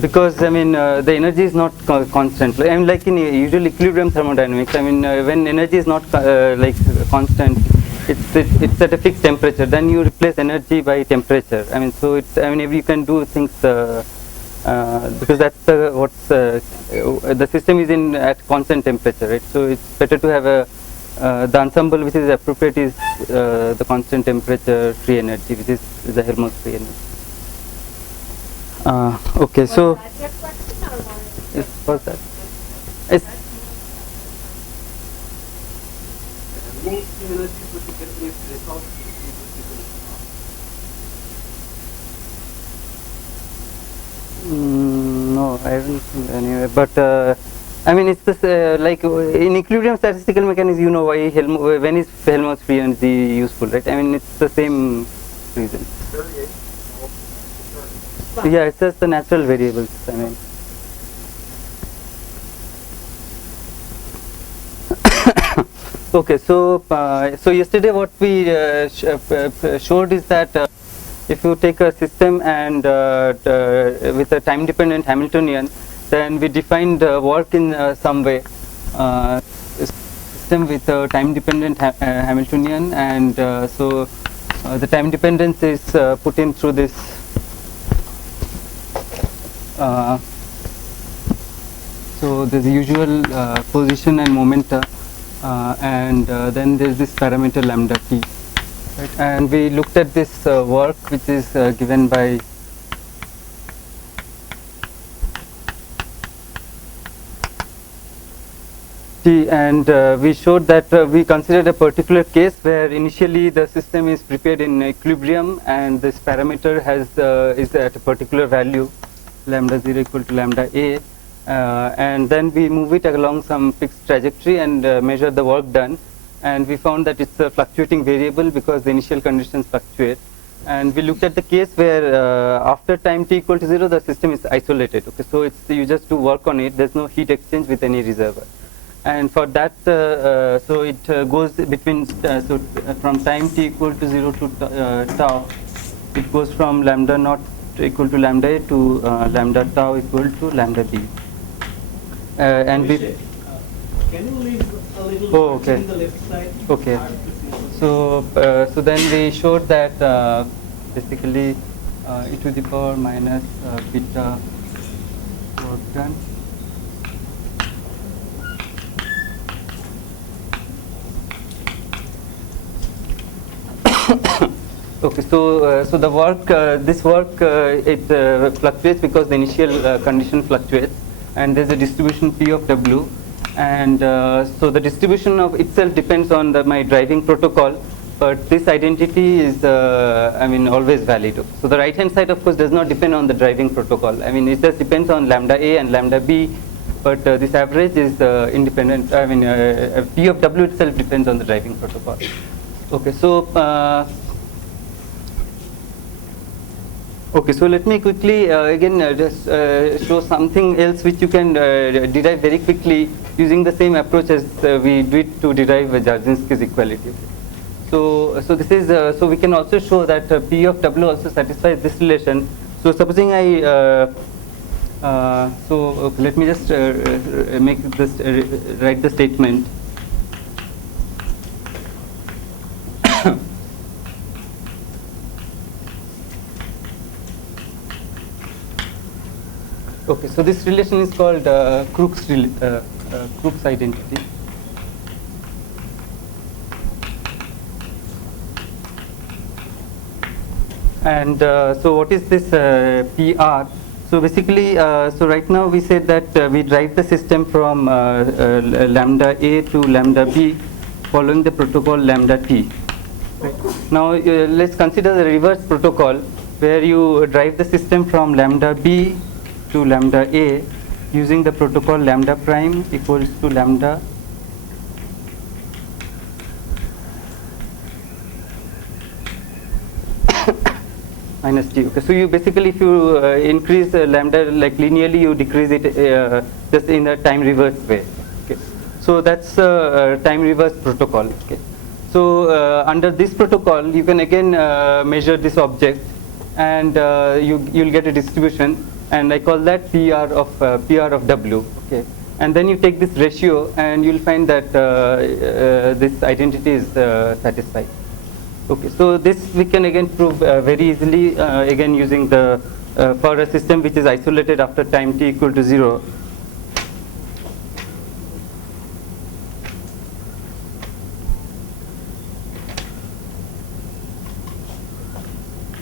because I mean the energy is not constant. I mean, like in usual equilibrium thermodynamics, I mean when energy is not like constant, it's at a fixed temperature. Then you replace energy by temperature. I mean, so it's, I mean, if you can do things because that's the system is in at constant temperature, right? So it's better to have a the ensemble which is appropriate is the constant temperature free energy, which is the Helmholtz free energy. Okay, so yes, what's that? It's no, I haven't seen anyway. But I mean, it's this like in equilibrium statistical mechanics, you know why when is Helmholtz free energy useful, right? I mean, it's the same reason. Yeah, it's just the natural variables. I mean, okay. So, so yesterday what we showed is that if you take a system and with a time-dependent Hamiltonian, then we defined work in some way. System with a time-dependent Hamiltonian, and so the time dependence is put in through this. So there's the usual position and momenta, and then there's this parameter lambda t, right? And we looked at this work which is given by t, and we showed that we considered a particular case where initially the system is prepared in equilibrium and this parameter has is at a particular value, lambda 0 equal to lambda a, and then we move it along some fixed trajectory and measure the work done, and we found that it's a fluctuating variable because the initial conditions fluctuate. And we looked at the case where after time t equal to 0 the system is isolated. Okay, so it's you just do work on it, there's no heat exchange with any reservoir, and for that so it goes between so from time t equal to 0 to tau, it goes from lambda naught equal to lambda a to lambda tau equal to lambda b. And we can you leave a little okay. on the left side? Okay. So so then we showed that basically e to the power minus beta work done okay, so so the work this work it fluctuates because the initial condition fluctuates, and there's a distribution P of W, and so the distribution of itself depends on my driving protocol, but this identity is I mean always valid. So the right hand side of course does not depend on the driving protocol. I mean it just depends on lambda A and lambda B, but this average is independent. I mean P of W itself depends on the driving protocol. Okay, so okay, so let me quickly again just show something else which you can derive very quickly using the same approach as we did to derive Jarzynski's equality. So this is so we can also show that P of W also satisfies this relation. So supposing I so okay, let me just make this write the statement. Okay, so this relation is called Crookes identity. And so what is this PR? So basically, so right now we said that we drive the system from lambda A to lambda B following the protocol lambda T. Right. Now let's consider the reverse protocol where you drive the system from lambda B to lambda A using the protocol lambda prime equals to lambda minus T. Okay, so you basically if you increase lambda like linearly, you decrease it just in a time reverse way. Okay, so that's time reverse protocol. Okay, so under this protocol you can again measure this object, and you'll get a distribution, and I call that PR of W. Okay, and then you take this ratio, and you'll find that this identity is satisfied. Okay, so this we can again prove very easily again using the for a system which is isolated after time t equal to 0.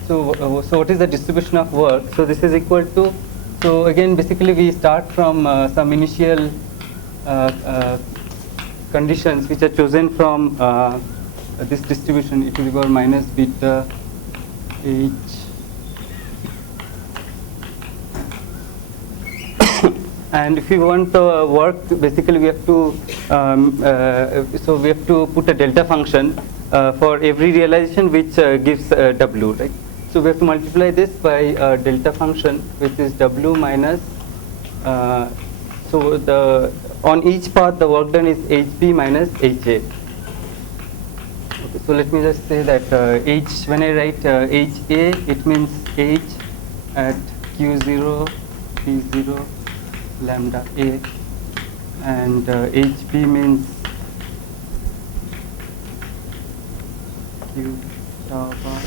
So what is the distribution of work? So this is equal to, so again basically we start from some initial conditions which are chosen from this distribution e to the power minus beta h and if we want the work, basically we have to so we have to put a delta function for every realization which gives W, right? So we have to multiply this by a delta function which is W minus so the on each path the work done is HP minus HA. Okay, so let me just say that H, when I write HA, it means H at Q0, P0, lambda A, and HB means Q tau bar.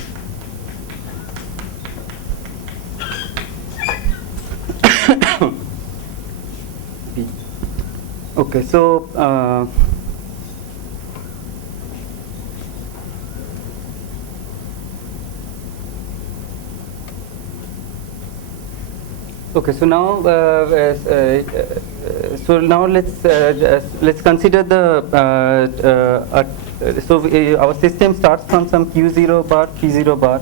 B. Okay, so okay, so now let's consider the our system starts from some Q0 bar, P0 bar,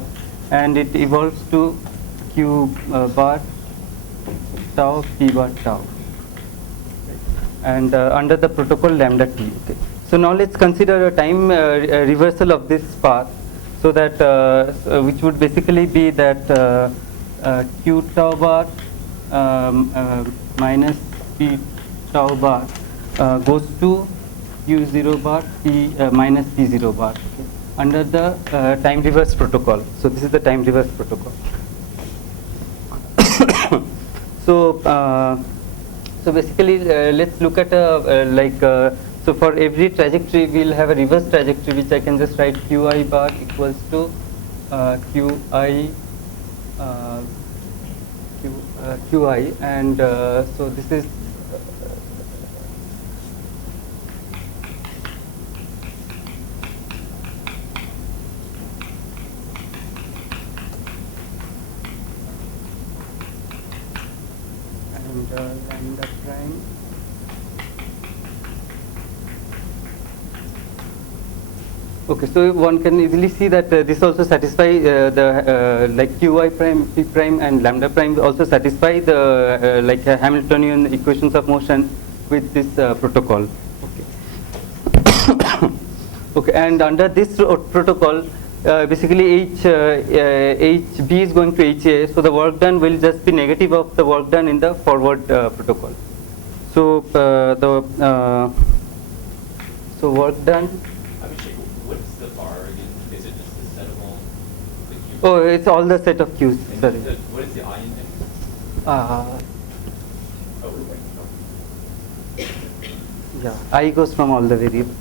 and it evolves to Q bar tau, P bar tau, and under the protocol lambda t. Okay. So now let's consider a time reversal of this path, so that which would basically be that Q tau bar minus P tau bar goes to Q0 bar P minus P0 bar, okay, under the time reverse protocol. So this is the time reverse protocol. So so basically let's look at so for every trajectory we'll have a reverse trajectory, which I can just write Qi bar equals to Qi Qi, and so this is and lambda prime Okay, so one can easily see that this also satisfy the like Qi prime, P prime, and lambda prime also satisfy the like Hamiltonian equations of motion with this protocol. Okay. Okay, and under this protocol, basically HB is going to HA, so the work done will just be negative of the work done in the forward protocol. So so work done. Abhishek, what's the bar again? Is it just the set of all the Q's? Oh, it's all the set of Q's. And Sorry. what is the I index? Yeah, I goes from all the variables.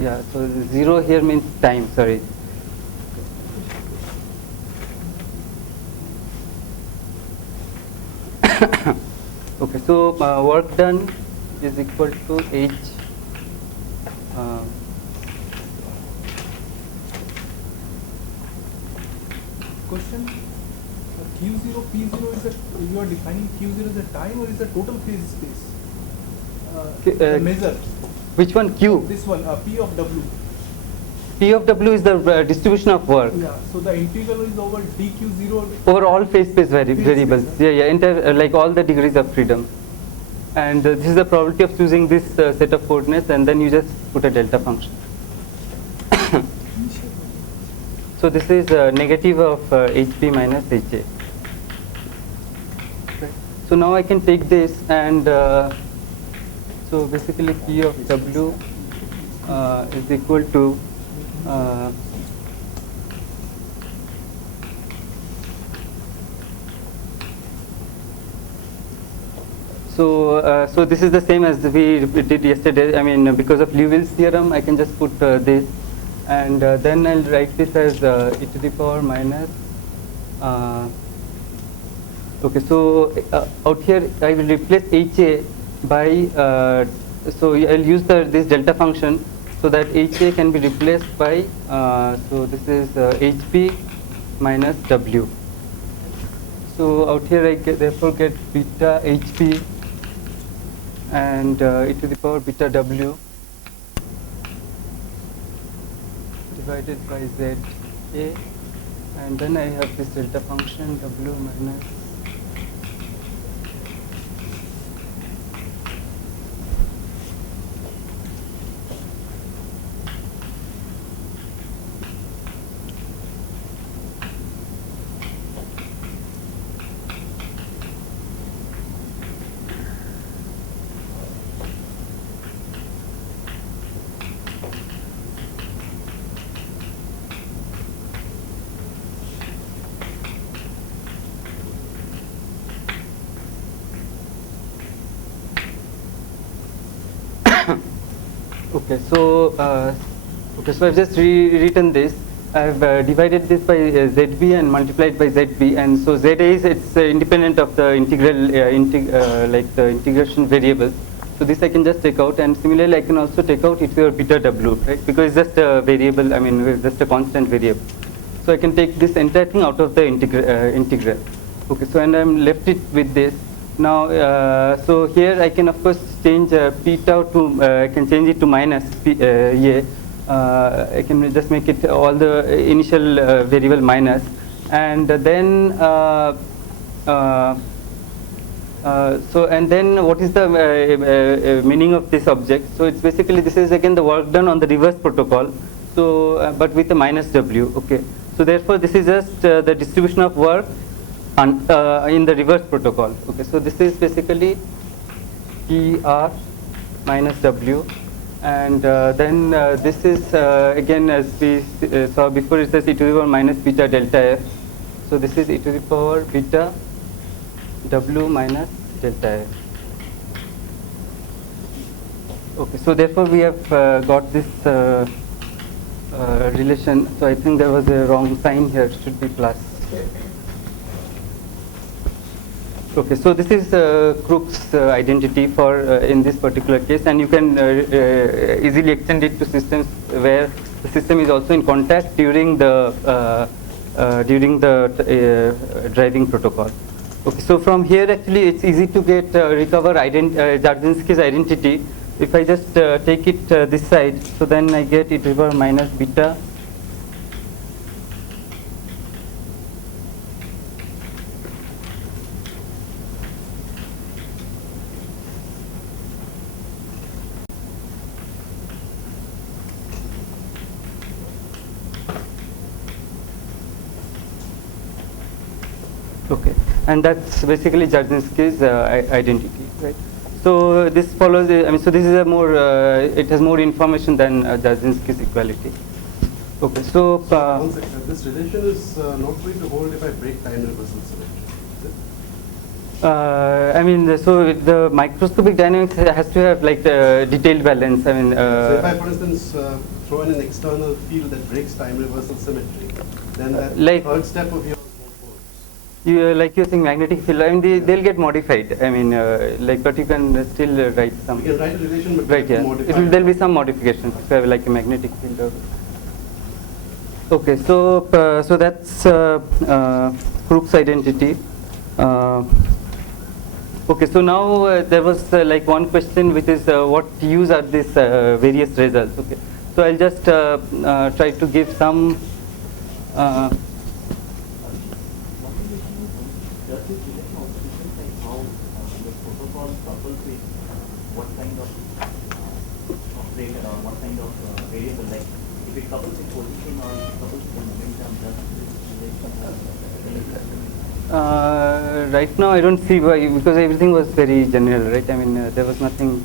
Yeah, so 0 here means time, sorry. Okay, so work done is equal to H. Question: Q0, P0 is you are defining Q0 as a time, or is a total phase space? The measure. Which one? Q. This one, P of W. P of W is the distribution of work. Yeah. So the integral is over dQ0. Over all phase space variables. Space, Yeah, yeah, entire, like all the degrees of freedom. And this is the probability of choosing this set of coordinates, and then you just put a delta function. So this is negative of HP minus HA. So now I can take this, and so basically P of W is equal to so this is the same as we did yesterday. I mean, because of Liouville's theorem, I can just put this, and then I'll write this as e to the power minus. Okay, so out here I will replace HA by, so I'll use this delta function so that HA can be replaced by, so this is HP minus W. So out here I therefore get beta HP and e to the power beta W divided by ZA, and then I have this delta function W minus okay, so I've just rewritten this. I've divided this by ZB and multiplied by ZB, and so ZA is independent of the integral, like the integration variable. So this I can just take out, and similarly I can also take out it for beta W, right? Because it's just a variable. I mean, it's just a constant variable. So I can take this entire thing out of the integral. Okay, so and I'm left it with this. Now, so here I can of course change p tau to, I can change it to minus p, I can just make it all the initial variable minus, and then so and then what is the meaning of this object? So it's basically, this is again the work done on the reverse protocol, so but with a minus W. Okay, so therefore this is just the distribution of work in the reverse protocol. Okay, so this is basically PR minus W, and then this is again, as we saw before, it says e to the power minus beta delta F. So this is e to the power beta W minus delta F. Okay, so therefore we have got this relation. So I think there was a wrong sign here, it should be plus. Okay, so this is Crookes identity for in this particular case, and you can easily extend it to systems where the system is also in contact during the driving protocol. Okay, so from here actually it's easy to get recover Jarzynski's identity. If I just take it this side, so then I get e to the power minus beta okay, and that's basically Jarzynski's identity, right? So this follows, I mean, so this is a more, it has more information than Jarzynski's equality. Okay, so one second. This relation is not going to hold if I break time reversal symmetry. I mean, so the microscopic dynamics has to have like the detailed balance. I mean, so if I, for instance, throw in an external field that breaks time reversal symmetry, then that like third step of yours won't hold. you like using magnetic field. I mean, they'll get modified. I mean, like, but you can still write some. You can write a relation, but Right, yeah. modify There'll be some modifications. If you have like a magnetic field. Okay, so so that's Crookes identity. Okay, so now there was like one question, which is what use are these various results? Okay, so I'll just try to give some. Right now I don't see why, because everything was very general, right? I mean, there was nothing.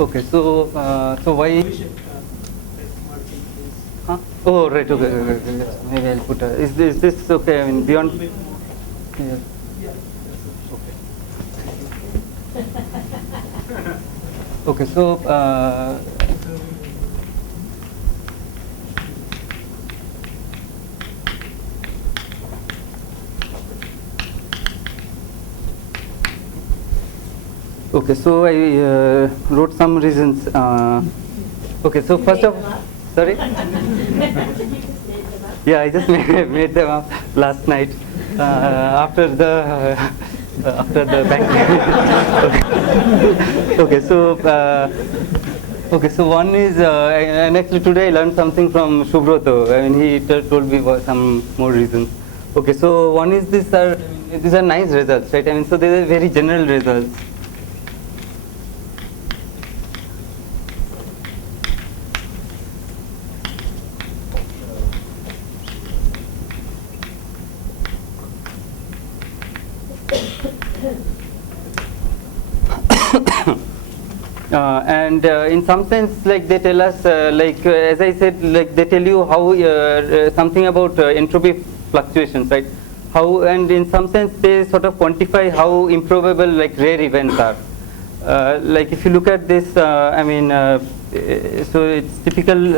Okay, so why? Abhishek, marking is Huh? Oh, right. Okay, okay, okay. Yes. Maybe I'll put. Is this okay? I mean, a beyond. little bit more. Yeah. Yeah, that's sufficient. Okay, so okay, so I wrote some reasons. Okay, so first of sorry. Yeah, I just made them up last night after the bank. Okay, so one is and actually today I learned something from Shubroto. I mean, he told me some more reasons. Okay, so one is these are nice results, right? I mean, so they are very general results. And in some sense, like they tell us, as I said, like they tell you how something about entropy fluctuations, right? How, and in some sense, they sort of quantify how improbable like rare events are. Like if you look at this, I mean, so it's typical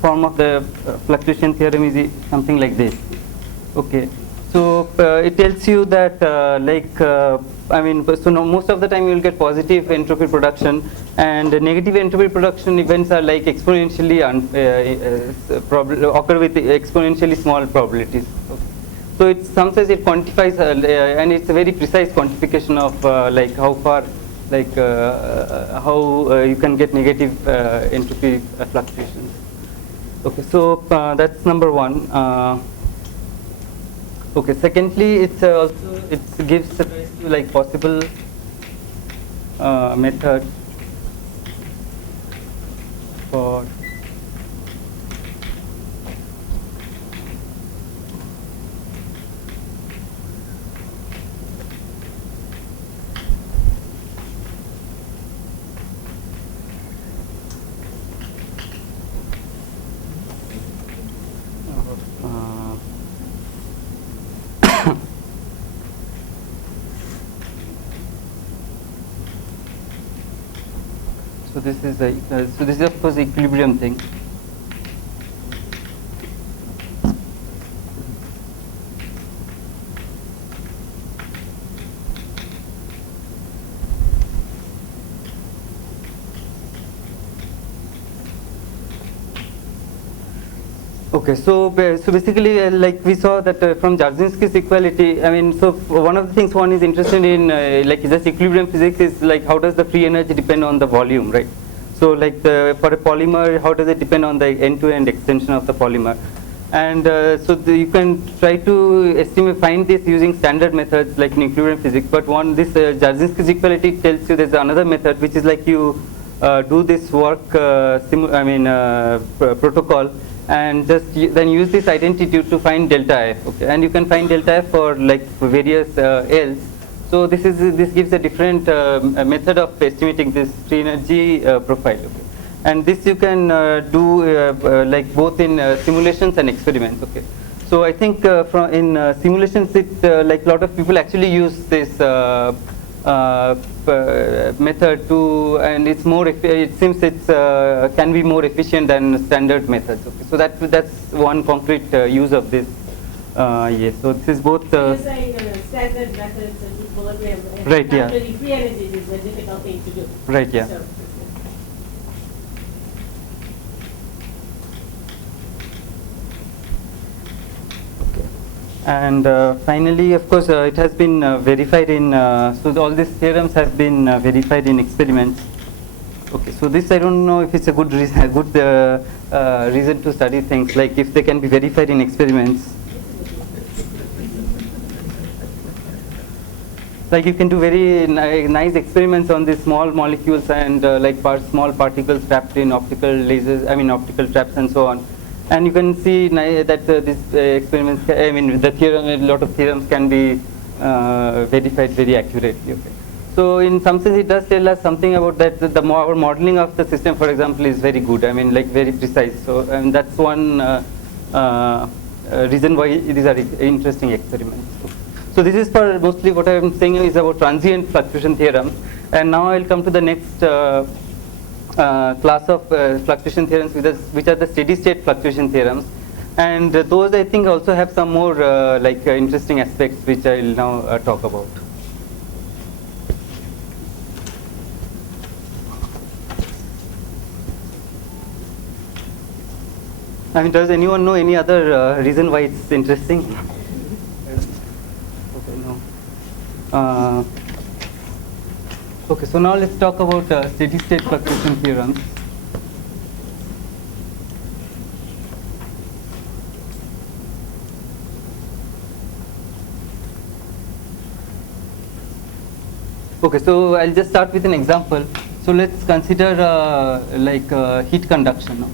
form of the fluctuation theorem is something like this. Okay. So it tells you that I mean, so no, most of the time you will get positive entropy production, and negative entropy production events are like exponentially occur with exponentially small probabilities. Okay. So it some says it quantifies and it's a very precise quantification of like how far like how you can get negative entropy fluctuations. Okay, so that's number one. Okay. Secondly, it's also it gives rise to like possible method for so this is a so this is of course the equilibrium thing. Okay, so basically, like we saw that from Jarzynski's equality, I mean, so one of the things one is interested in, like just equilibrium physics, is like how does the free energy depend on the volume, right? So like for a polymer, how does it depend on the end-to-end extension of the polymer? And so you can try to find this using standard methods like in equilibrium physics. But this Jarzynski's equality tells you there's another method, which is like you do this work, protocol, and just then use this identity to find delta f. Okay, and you can find delta f for like various L's. So this gives a different method of estimating this free energy profile. Okay, and this you can do like both in simulations and experiments. Okay, so I think in simulations, like a lot of people actually use this method to, and it's more. It seems it's can be more efficient than standard methods. Okay, so that's one concrete use of this. Yes, so this is both. You're saying standard methods and equilibrium. And Right, yeah. calculating free energy is a difficult thing to do. Right, yeah. So, And finally, of course, it has been verified in, so all these theorems have been verified in experiments. Okay, so this I don't know if it's a good reason, reason to study things, like if they can be verified in experiments. Like you can do very nice experiments on these small molecules and like small particles trapped in optical lasers, optical traps and so on. And you can see that these experiments, the theorem, a lot of theorems can be verified very accurately. Okay. So in some sense, it does tell us something about that. Our modeling of the system, for example, is very good. I mean, like very precise. So that's one reason why these are interesting experiments. So this is for mostly what I am saying is about transient fluctuation theorem. And now I'll come to the next class of fluctuation theorems, which are the steady state fluctuation theorems. And those I think also have some more interesting aspects which I will now talk about. I mean, does anyone know any other reason why it's interesting? Okay, no. Okay, so now let's talk about steady state fluctuation theorems. Okay, so I'll just start with an example. So let's consider heat conduction,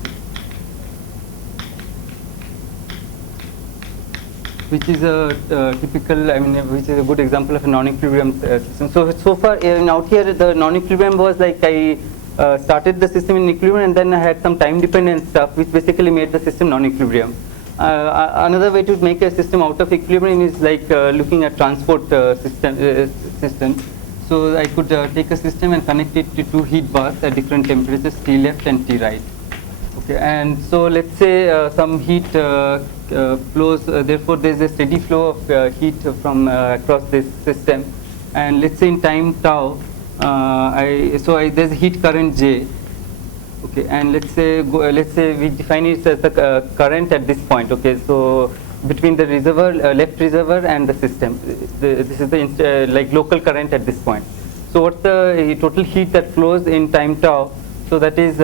which is a typical, I mean, which is a good example of a non-equilibrium system. So far out here, the non-equilibrium was like I started the system in equilibrium, and then I had some time-dependent stuff, which basically made the system non-equilibrium. Another way to make a system out of equilibrium is like looking at transport system. So I could take a system and connect it to two heat baths at different temperatures, T left and T right. Okay, and so let's say some heat flows, therefore there is a steady flow of heat from across this system, and let's say in time tau, there's a heat current J. Okay, and let's say we define it as the current at this point. Okay, so between the reservoir, left reservoir and the system, this is the like local current at this point. So what's the total heat that flows in time tau? So that is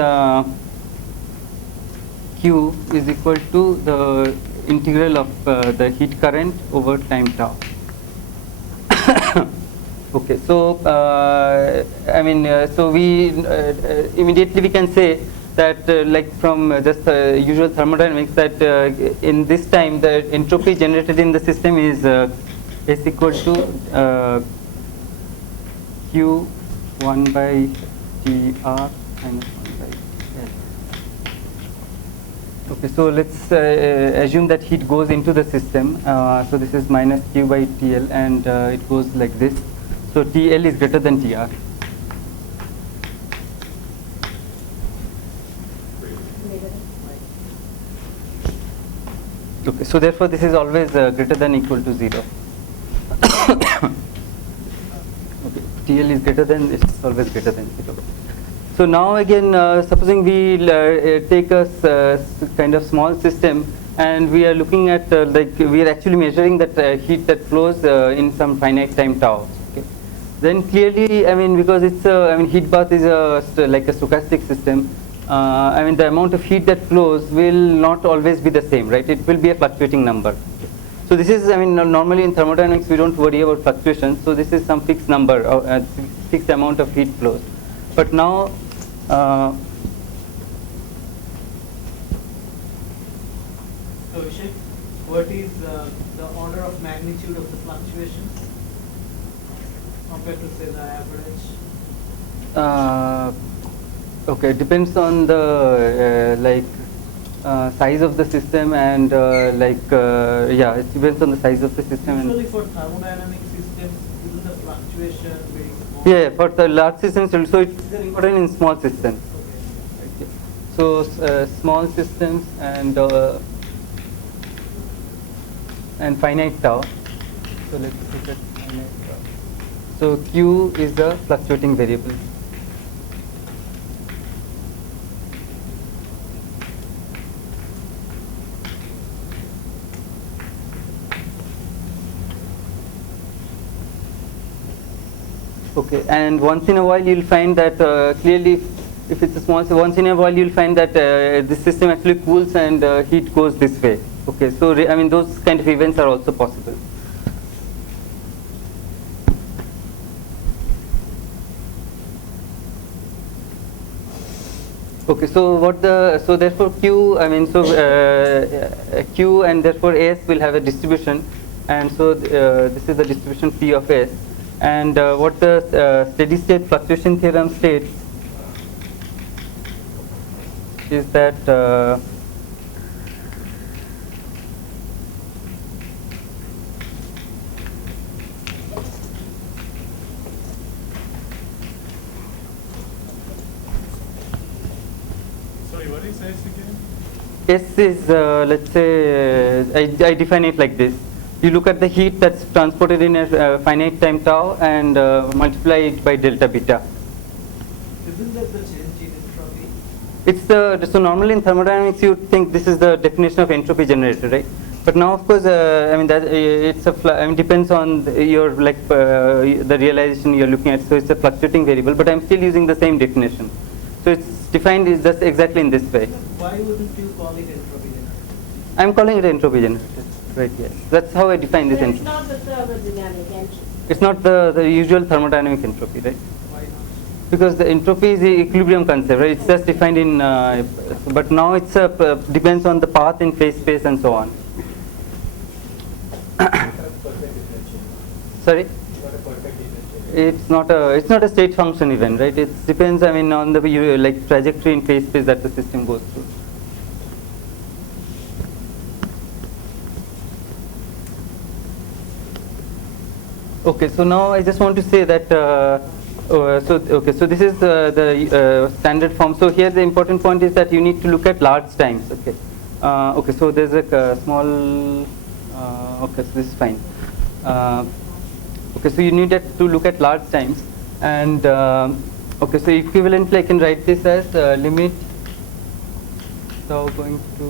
Q is equal to the integral of the heat current over time tau. Okay, so I mean, so we immediately we can say that like from just usual thermodynamics that in this time the entropy generated in the system is equal to Q 1 by TR minus 1 by L. Okay, so let's assume that heat goes into the system. So this is minus Q by TL, and it goes like this. So TL is greater than TR. Okay, so therefore this is always greater than equal to 0. Okay, TL is greater than, it's always greater than 0. So now again, supposing we take a kind of small system, and we are looking at like we are actually measuring that heat that flows in some finite time tau. Okay. Then clearly, I mean, because it's I mean, heat bath is like a stochastic system. I mean, the amount of heat that flows will not always be the same, right? It will be a fluctuating number. So this is, I mean, normally in thermodynamics we don't worry about fluctuations. So this is some fixed number, fixed amount of heat flows. But now, So Abhishek, what is the order of magnitude of the fluctuations compared to say the average? Okay, it depends on the size of the system, and yeah, it depends on the size of the system. Usually for thermodynamic systems, isn't the fluctuation very small? Yeah, for the large systems, so it's important in small systems. Okay. Okay. So small systems and finite tau. So let's look at finite tau. So Q is the fluctuating variable. Okay, and once in a while you'll find that clearly, if it's a small, so once in a while you'll find that the system actually cools and heat goes this way. Okay, so I mean those kind of events are also possible. Okay, so therefore Q, I mean Q and therefore S will have a distribution, and so this is the distribution P of S. And what the steady state fluctuation theorem states is that Sorry, what is S again? S is, let's say, I define it like this. You look at the heat that's transported in a finite time tau and multiply it by delta beta. Isn't that the change in entropy? It's so normally in thermodynamics you think this is the definition of entropy generator, right? But now of course, I mean that it's depends on your the realization you're looking at. So it's a fluctuating variable, but I'm still using the same definition. So it's defined is just exactly in this way. Why wouldn't you call it entropy generator? I'm calling it entropy generator. Right, yes. That's how I define this But it's entropy. not the thermodynamic entropy. It's not the usual thermodynamic entropy, right? Why not? Because the entropy is the equilibrium concept, right? It's just defined in, but now it's depends on the path in phase space and so on. Sorry? It's not a state function even, right? It depends, I mean, on the trajectory in phase space that the system goes through. Okay, so now I just want to say that so this is the standard form. So here the important point is that you need to look at large times. Okay, okay. So there's a small. Okay, so this is fine. Okay, so you need to look at large times, and okay. So equivalently, I can write this as limit tau going to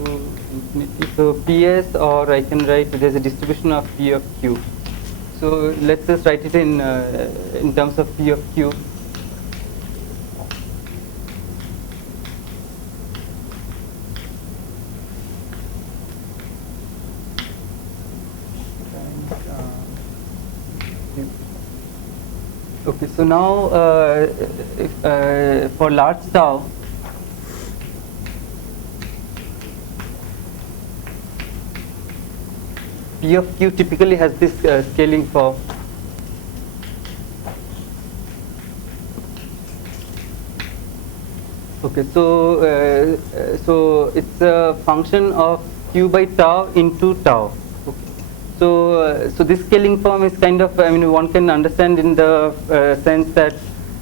infinity. So PS, or I can write there's a distribution of P of Q. So let's just write it in terms of P of Q. Okay, so now for large tau, P of Q typically has this scaling form. Okay, so it's a function of Q by tau into tau. Okay. So this scaling form is kind of, I mean, one can understand in the sense that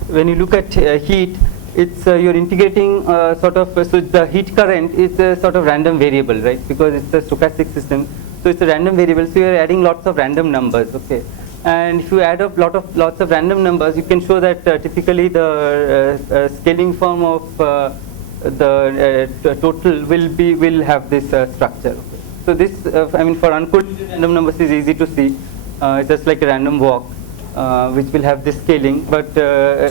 when you look at heat, it's you're integrating sort of, so the heat current is a sort of random variable, right? Because it's a stochastic system. So it's a random variable, so you're adding lots of random numbers, okay? And if you add up lots of random numbers, you can show that typically the scaling form of the total will have this structure. Okay. So this, I mean, for uncorrelated random numbers is easy to see. It's just like a random walk, which will have this scaling. But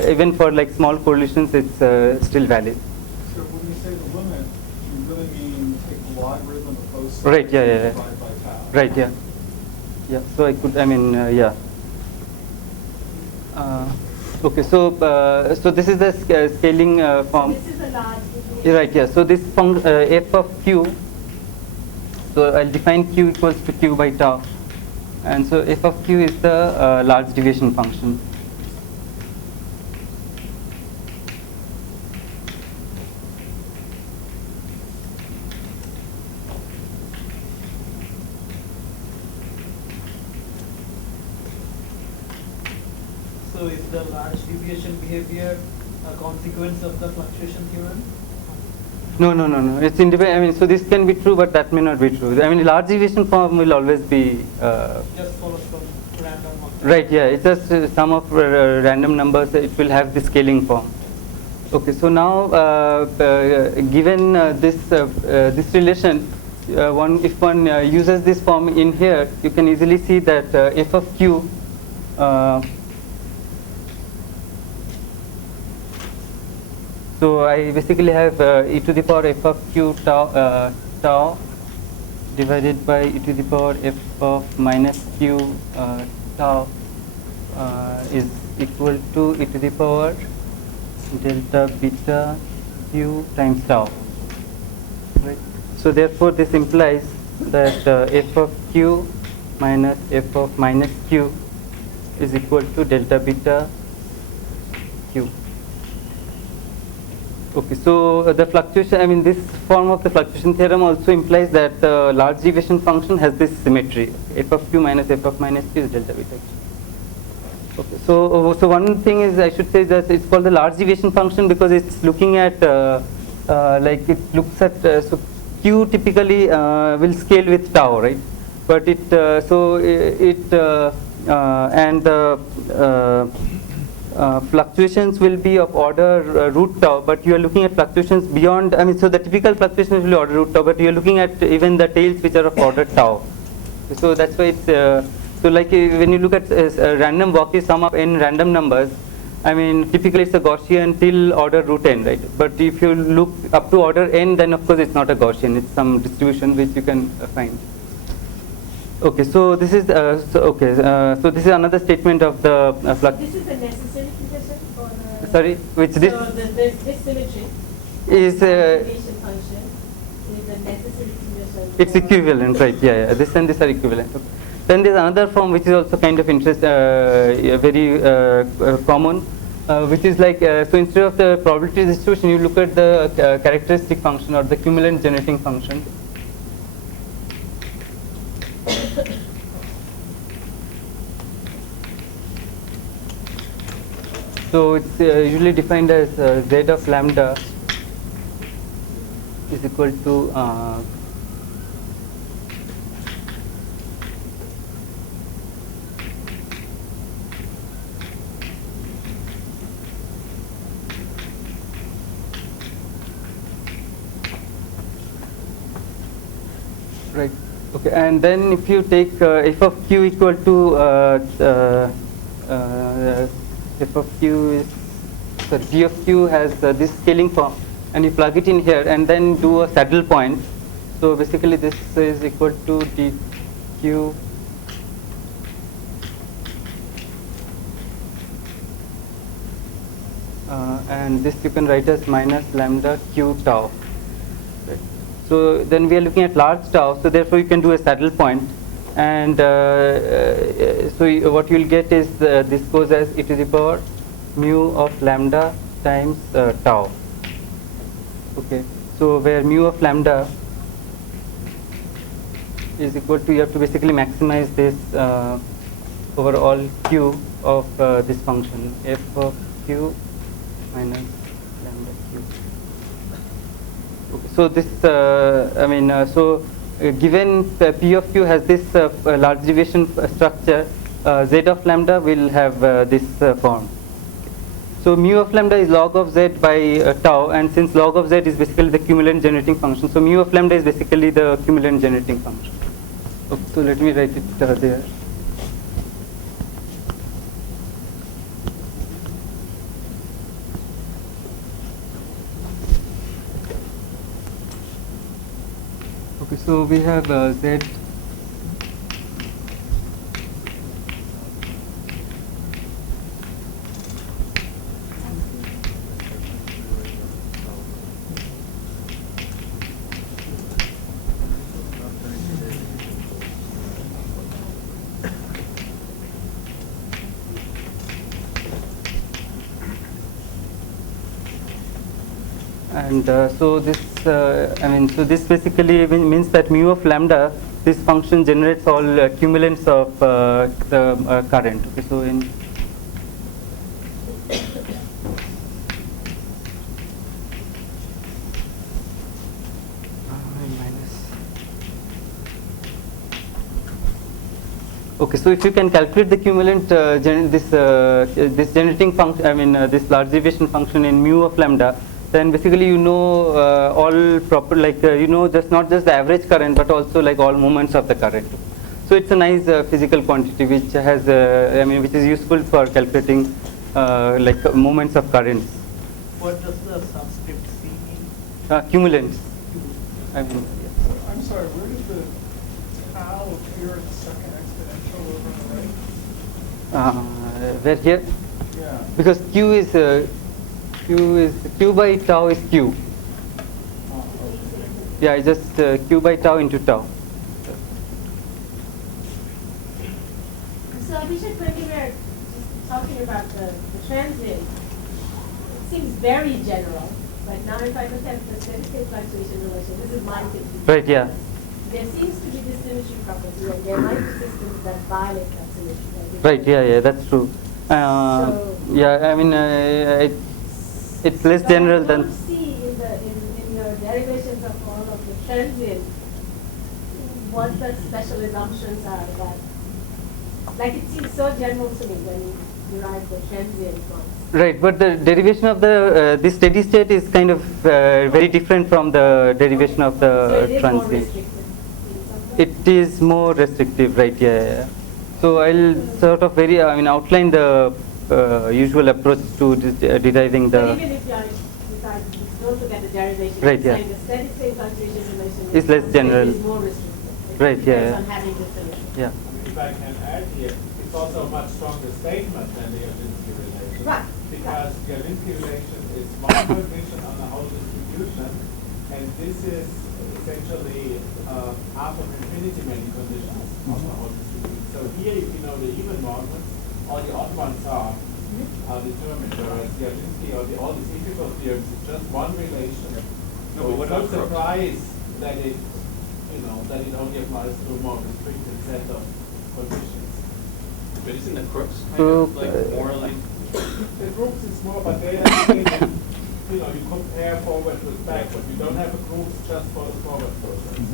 even for like small correlations, it's still valid. So when you say the limit, you really mean take the logarithm of both Right, sides yeah, and yeah, yeah. divide by tau. Right, yeah. Yeah, so I could, I mean, yeah. Okay, so so this is the scaling form. This is a large deviation. You're right, yeah. So this f of q, so I'll define q equals to q by tau. And so f of q is the large deviation function. So is the large deviation behavior a consequence of the fluctuation theorem? No. It's independent. I mean, so this can be true, but that may not be true. I mean, large deviation form will always be. Just follows from random. Right. Yeah. It's just sum of random numbers. It will have the scaling form. Okay. So now, given this relation, if one uses this form in here, you can easily see that f of q. So I basically have e to the power f of q tau divided by e to the power f of minus q tau is equal to e to the power delta beta q times tau. Right. So therefore, this implies that f of q minus f of minus q is equal to delta beta q. Okay, so the fluctuation, I mean this form of the fluctuation theorem also implies that the large deviation function has this symmetry, f of q minus f of minus q is delta beta q. Okay, so one thing is I should say that it's called the large deviation function because it's looking at like it looks at so q typically will scale with tau, right? But it fluctuations will be of order root tau, but you are looking at fluctuations beyond. I mean, so the typical fluctuations will be order root tau, but you are looking at even the tails which are of order tau. So that's why it's so like when you look at a random walk, you sum up n random numbers. I mean, typically it's a Gaussian till order root n, right? But if you look up to order n, then of course it's not a Gaussian; it's some distribution which you can find. Okay, so this is so this is another statement of the flux. This is a necessary condition for the. Sorry, which this So this symmetry is deviation function is a necessary condition. it's for- equivalent, right? Yeah, this and this are equivalent. Okay. Then there's another form which is also kind of very common, which is like so instead of the probability distribution, you look at the characteristic function or the cumulant generating function. So it's usually defined as z of lambda is equal to right. Okay, and then if you take f of q equal to f of q is sorry, g of q has this scaling form, and you plug it in here and then do a saddle point. So basically this is equal to dq and this you can write as minus lambda q tau. Right. So then we are looking at large tau, so therefore you can do a saddle point, and so what you will get is this goes as e to the power mu of lambda times tau. Okay, so where mu of lambda is equal to, you have to basically maximize this over all q of this function f of q minus lambda q. Okay, so this given p of q has this large deviation structure, z of lambda will have this form. So mu of lambda is log of z by tau, and since log of z is basically the cumulant generating function, so mu of lambda is basically the cumulant generating function. Okay, so let me write it there. Okay, so we have z and so this so this basically means that mu of lambda, this function generates all cumulants of the current. Okay, so in okay, so if you can calculate the cumulant this generating function, this large deviation function in mu of lambda, then basically you know all proper, like you know just not just the average current but also like all moments of the current. So it's a nice physical quantity which has which is useful for calculating like moments of currents. What does the subscript C mean? Cumulants. I'm sorry, where did the tau appear at the second exponential over on the right? Where here? Yeah. Because q by tau is q. Oh, okay. Yeah, it's just q by tau into tau. So Abhishek, when you were talking about the transient, it seems very general, but now if I look at the steady-state fluctuation relation, this is my thinking. Right, yeah. There seems to be this symmetry property, and there might be systems that violate that symmetry. Right, yeah, that's true. Yeah, I mean, it's less general I don't than. see in your derivations of all of the transient what the special assumptions are that, like it seems so general to me when you derive the transient ones. Right, but the derivation of the this steady state is kind of very different from the derivation of So the it is more transient. restricted in some way? It is more restrictive, right? Yeah. So I'll sort of outline the usual approach to deriving But the. even if you are, don't look at the derivation, Right, it's yeah. like the steady state fluctuation relation It's less general. is more restricted. It Right, yeah, depends yeah. on having the solution. Yeah. If I can add here, it's also a much stronger statement than the Olinsky relation. Right. Because the Olinsky relation is one condition on the whole distribution, and this is essentially half of infinity many conditions on the whole distribution. So here, if you know the even moments, all the odd ones are determined, whereas the Olinsky or all these integral theorems is just one relation. No, So but what it's no about Crookes? surprise that it, that it only applies to a more restricted set of conditions. But isn't the crooks kind So, of like morally? The groups is more, but they are you compare forward with backward. You don't have a groups just for the forward process.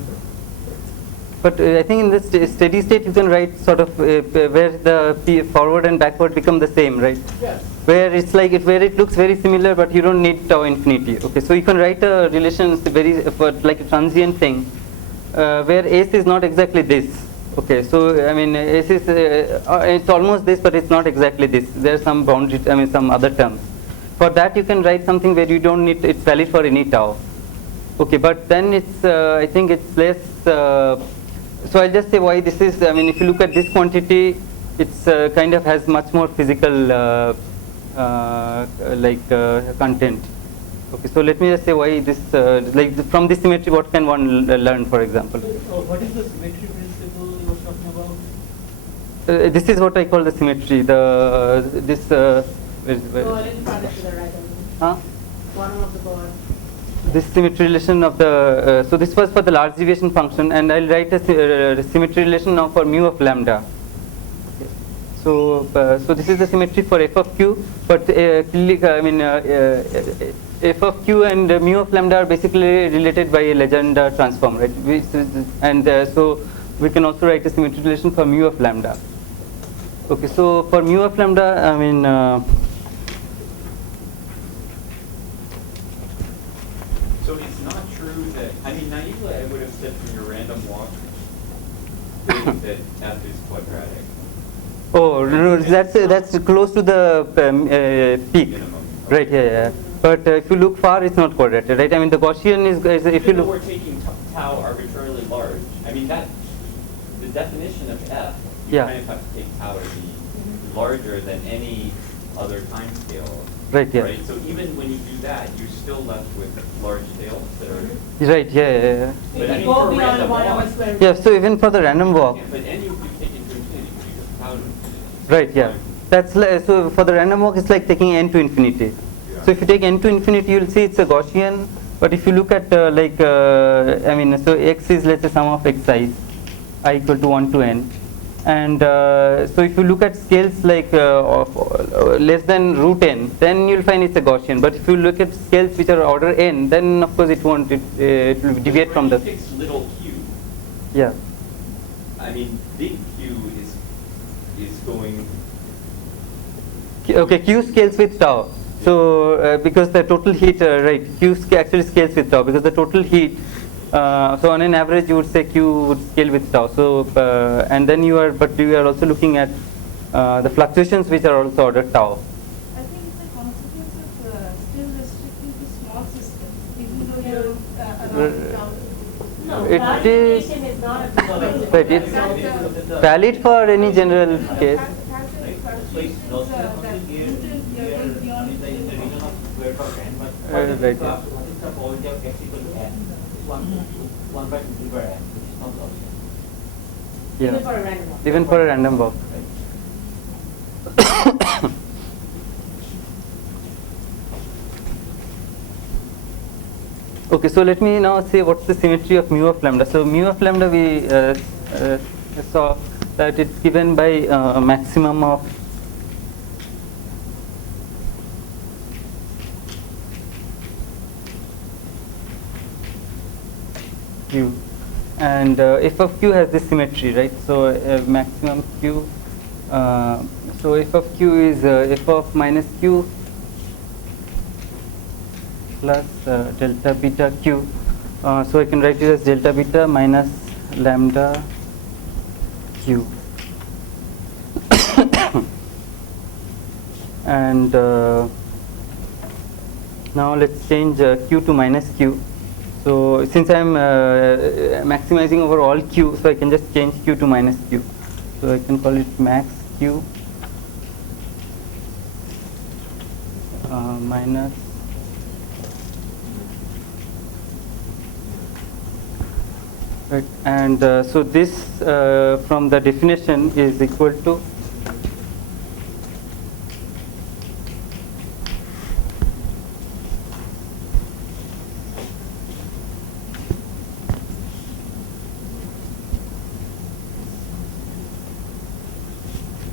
But I think in this steady state you can write sort of where the forward and backward become the same, right? Yes. Where it's like where it looks very similar, but you don't need tau infinity. Okay, so you can write a relation for like a transient thing, where S is not exactly this. Okay, so I mean S is it's almost this, but it's not exactly this. There's some boundary, some other terms. For that you can write something where you don't need it's valid for any tau. Okay, but then it's I think it's less. So I'll just say why this is. I mean, if you look at this quantity, it's kind of has much more physical content. Okay, so let me just say why this, from this symmetry, what can one learn, for example? What is the symmetry principle you were talking about? This is what I call the symmetry. This. Go a little further to the right. Huh? Bottom of the board. This symmetry relation of the. So this was for the large deviation function, and I'll write a symmetry relation now for mu of lambda. Okay. So this is the symmetry for f of q, but f of q and mu of lambda are basically related by a Legendre transform, right? So we can also write a symmetry relation for mu of lambda. Okay, so for mu of lambda, So it's not true that, naively I would have said from your random walk that F is quadratic. Oh, no, that's close to the peak. Minimum. Right, yeah. But if you look far, it's not quadratic, right? I mean, the Gaussian is if you Even though we're look. taking tau arbitrarily large, that the definition of F, you Yeah. kind of have to take tau to be larger than any other time scale. Right, yeah. Right? So even when you do that, you're still left with large scales that are. Right, yeah. But If I you mean, go for beyond random 1 over walk- square root. Yeah, so even for the random walk. Yeah, but any you take it to infinity because tau to infinity. Right, yeah. So for the random walk, it's like taking n to infinity. So if you take n to infinity, you'll see it's a Gaussian. But if you look at so x is, let's say, sum of xi, I equal to 1 to n. And so if you look at scales like less than root n, then you'll find it's a Gaussian. But if you look at scales which are order n, then of course it won't. It will deviate from the. When you fix little q, Yeah. big Q is going. Okay, Q scales with tau. So because the total heat, right? Q actually scales with tau because the total heat. So on an average, you would say Q would scale with tau. So and then you are also looking at the fluctuations which are also ordered tau. I think it's a consequence of still restricting to small systems, even though you're around tau. No, It is- clarification is not a principle. Right, it's valid for any general case. Right, yeah. Even Yeah. for a random walk. Even for a random walk. Okay, so let me now say what's the symmetry of mu of lambda. So mu of lambda we saw that it's given by a maximum of q, and f of q has this symmetry, right? So maximum q, so f of q is f of minus q plus delta beta q. So I can write it as delta beta minus lambda q. And now let's change q to minus q. So since I am maximizing over all q, so I can just change q to minus q. So I can call it max q minus right, and so this from the definition is equal to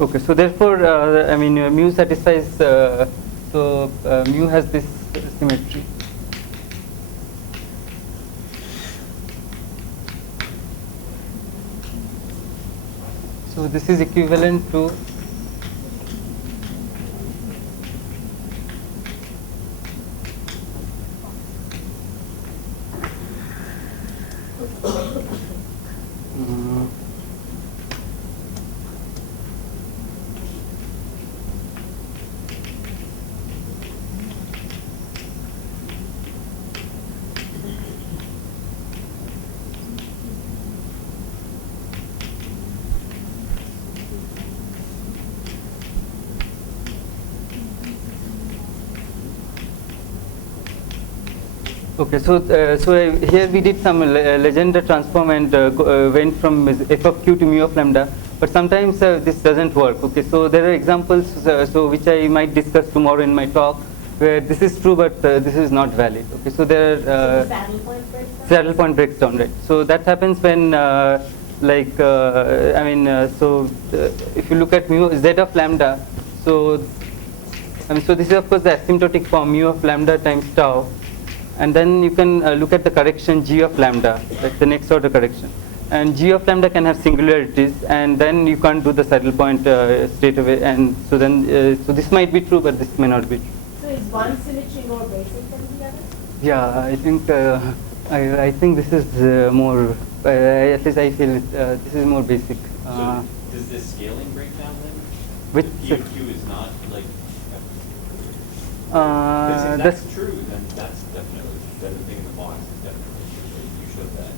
okay, so therefore I mean mu satisfies so mu has this symmetry. So this is equivalent to okay, so here we did some Legendre transform and went from f of q to mu of lambda, but sometimes this doesn't work. Okay, so there are examples so which I might discuss tomorrow in my talk where this is true but this is not valid. Okay, so there are saddle point breaks down, right? So that happens when like I mean so if you look at mu z of lambda, so I mean so this is of course the asymptotic form mu of lambda times tau. And then you can look at the correction g of lambda, like the next order correction. And g of lambda can have singularities, and then you can't do the saddle point straight away. And so then, so this might be true, but this may not be true. So is one symmetry more basic than the other? Yeah, I think this is more. At least I feel this is more basic. So does this scaling break down then? Which P of q is not like. Because if that's that's true, then that's definitely the thing in the box is definitely true. You showed that.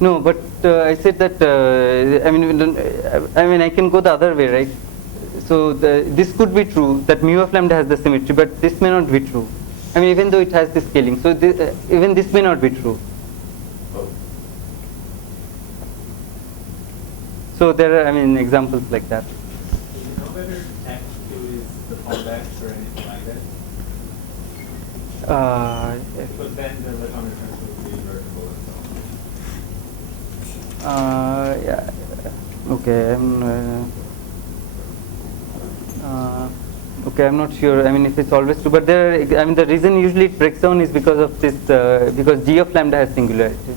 no, but I said that I mean I can go the other way, right? So this could be true that mu of lambda has the symmetry, but this may not be true. I mean even though it has the scaling, so even this may not be true. Oh. So there are I mean examples like that. Do you know whether X2 is the fallback or anything like that? Because then the electron returns will be invertible and so on. Yeah. Okay. Okay, I'm not sure. I mean, if it's always true, but there. I mean, the reason usually it breaks down is because of this. Because g of lambda has singularities.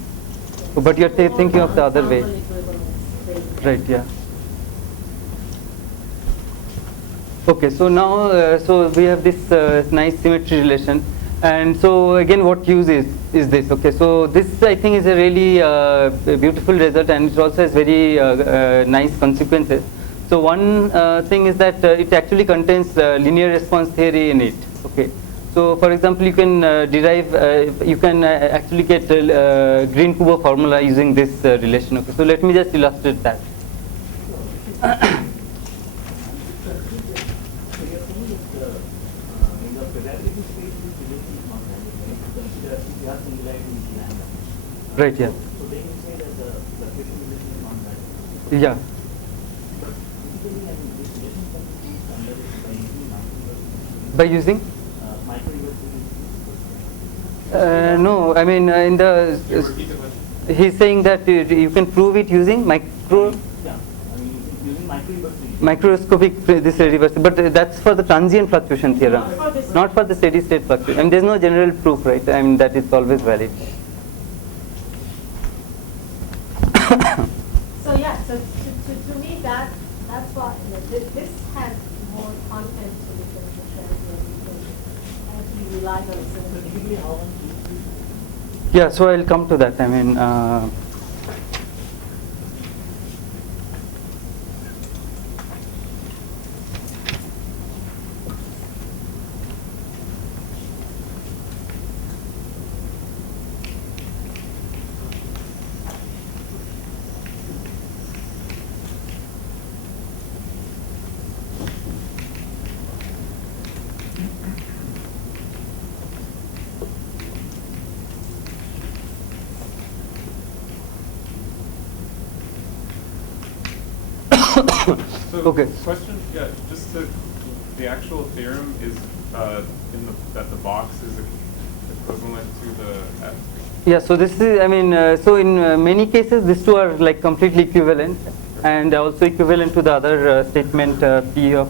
But you're thinking of the other way, right? Yeah. Okay. So now, so we have this nice symmetry relation. And so again, what use is this? Okay, so this I think is a really beautiful result, and it also has very nice consequences. So one thing is that it actually contains linear response theory in it. Okay, so for example, you can derive, you can actually get Green-Kubo formula using this relation. Okay, so let me just illustrate that. Right, yeah. So then you say that the fluctuation relation is not valid. Yeah. But usually, I mean, this relation can be proved under by using By using? microreversibility. No, I mean in the Can you repeat the question? he's saying that you can prove it using micro. Yeah, I mean, using micro-reversibility. Microscopic this reversible, but that's for the transient fluctuation theorem, Not for this not for the steady state fluctuation. I mean, there's no general proof, right? I mean that it's always valid. So yeah, so to me that's what this has more content to it than the transient because actually relies on a certain. Typically, how one chooses? Yeah, so I'll come to that. I mean. So Okay. question, yeah, just the actual theorem is that the box is equivalent to the F. Yeah, so this is, I mean, so in many cases, these two are like completely equivalent and also equivalent to the other statement P of.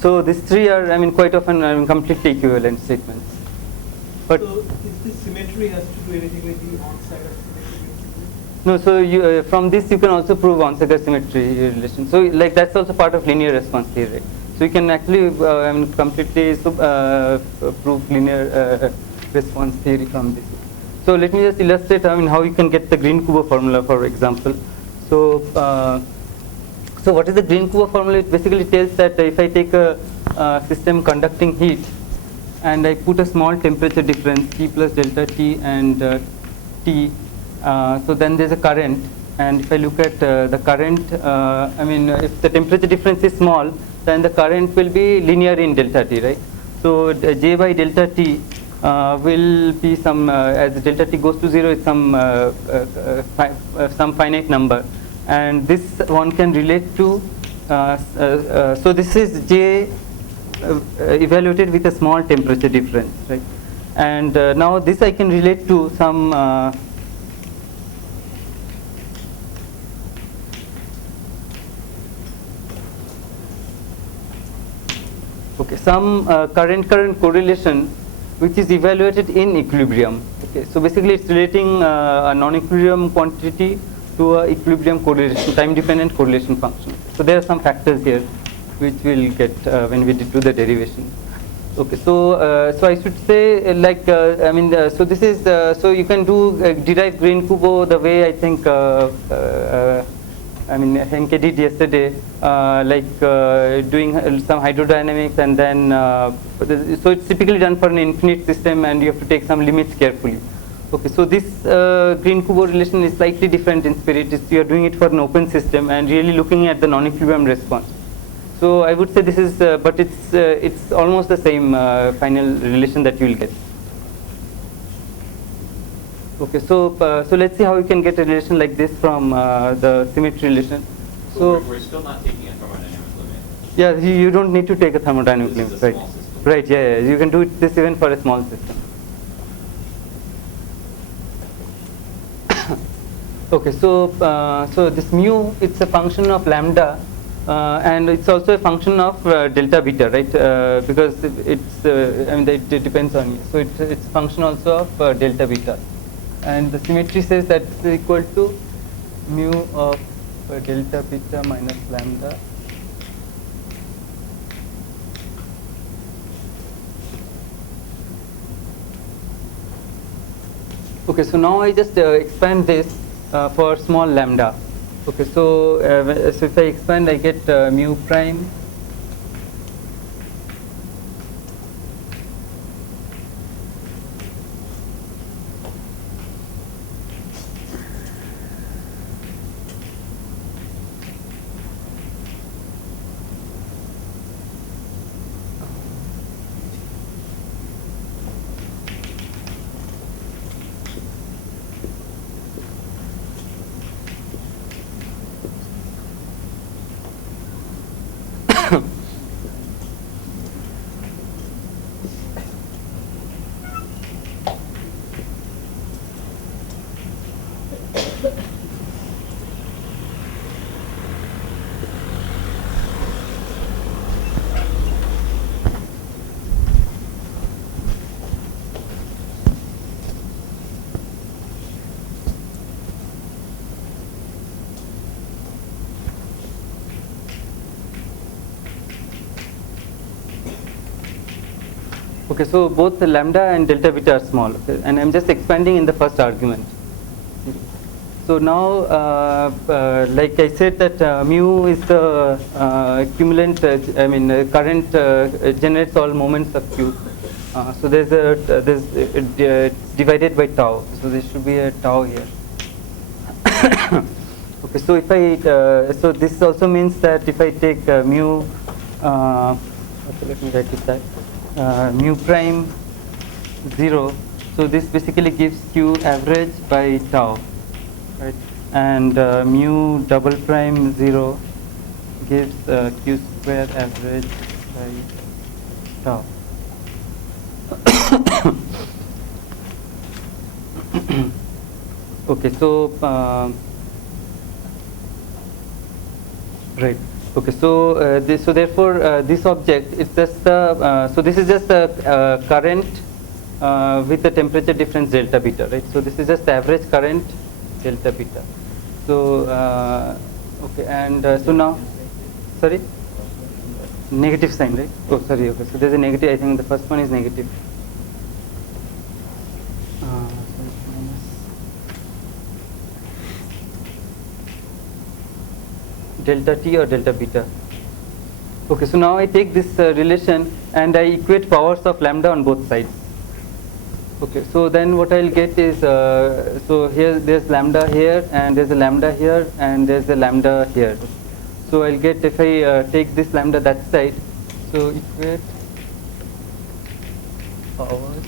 So these three are, I mean, quite often completely equivalent statements. But So is this symmetry has to do anything with the on-stagger symmetry? no, so you, from this you can also prove on-stagger symmetry relation. So like that's also part of linear response theory. So you can actually I mean, completely prove linear response theory from this. So let me just illustrate I mean, how you can get the Green-Kubo formula, for example. So so what is the Green-Kubo formula? It basically tells that if I take a system conducting heat and I put a small temperature difference T plus delta T and T, so then there's a current, and if I look at the current, I mean if the temperature difference is small, then the current will be linear in delta T, right? So J by delta T will be some, as delta T goes to 0, it's some finite number. And this one can relate to, so this is J evaluated with a small temperature difference, right? And now this I can relate to some some current correlation which is evaluated in equilibrium. Okay, so basically it's relating a non-equilibrium quantity to a equilibrium correlation, time-dependent correlation function. So there are some factors here which we'll get when we do the derivation. Okay, so so I should say like I mean so this is so you can do derive Green-Kubo the way I think I mean Henke did yesterday, like doing some hydrodynamics and then so it's typically done for an infinite system and you have to take some limits carefully. Okay, so this Green-Kubo relation is slightly different in spirit. You are doing it for an open system and really looking at the non-equilibrium response. So I would say this is, but it's almost the same final relation that you will get. Okay, so so let's see how we can get a relation like this from the symmetry relation. So we're still not taking a thermodynamic limit. yeah, you don't need to take a thermodynamic This limit, is a right? small system. Right, yeah, you can do this even for a small system. Okay, so so this mu, it's a function of lambda, and it's also a function of delta beta, right? Because it's I mean it depends on you. So it's a function also of delta beta, and the symmetry says that's equal to mu of delta beta minus lambda. Okay, so now I just expand this for small lambda. Okay, so so if I expand, I get mu prime Okay, so both the lambda and delta beta are small, okay, and I'm just expanding in the first argument. So now, like I said, that mu is the equivalent, current generates all moments of Q. So it's divided by tau. So there should be a tau here. Okay, so if I, so this also means that if I take mu, okay, let me write it that. Mu prime 0, so this basically gives Q average by tau, right? And mu double prime 0 gives Q square average by tau. Okay, so right. Okay, so so therefore this object is just the so this is just the current with the temperature difference delta beta, right? So this is just the average current delta beta. So okay, and so now, sorry, negative sign, right? Oh, sorry. Okay, so there's a negative. I think the first one is negative. Delta t or delta beta. Okay, so now I take this relation and I equate powers of lambda on both sides. Okay, so then what I'll get is so here there's lambda here and there's a lambda here and there's a lambda here. So I'll get, if I take this lambda that side, so equate powers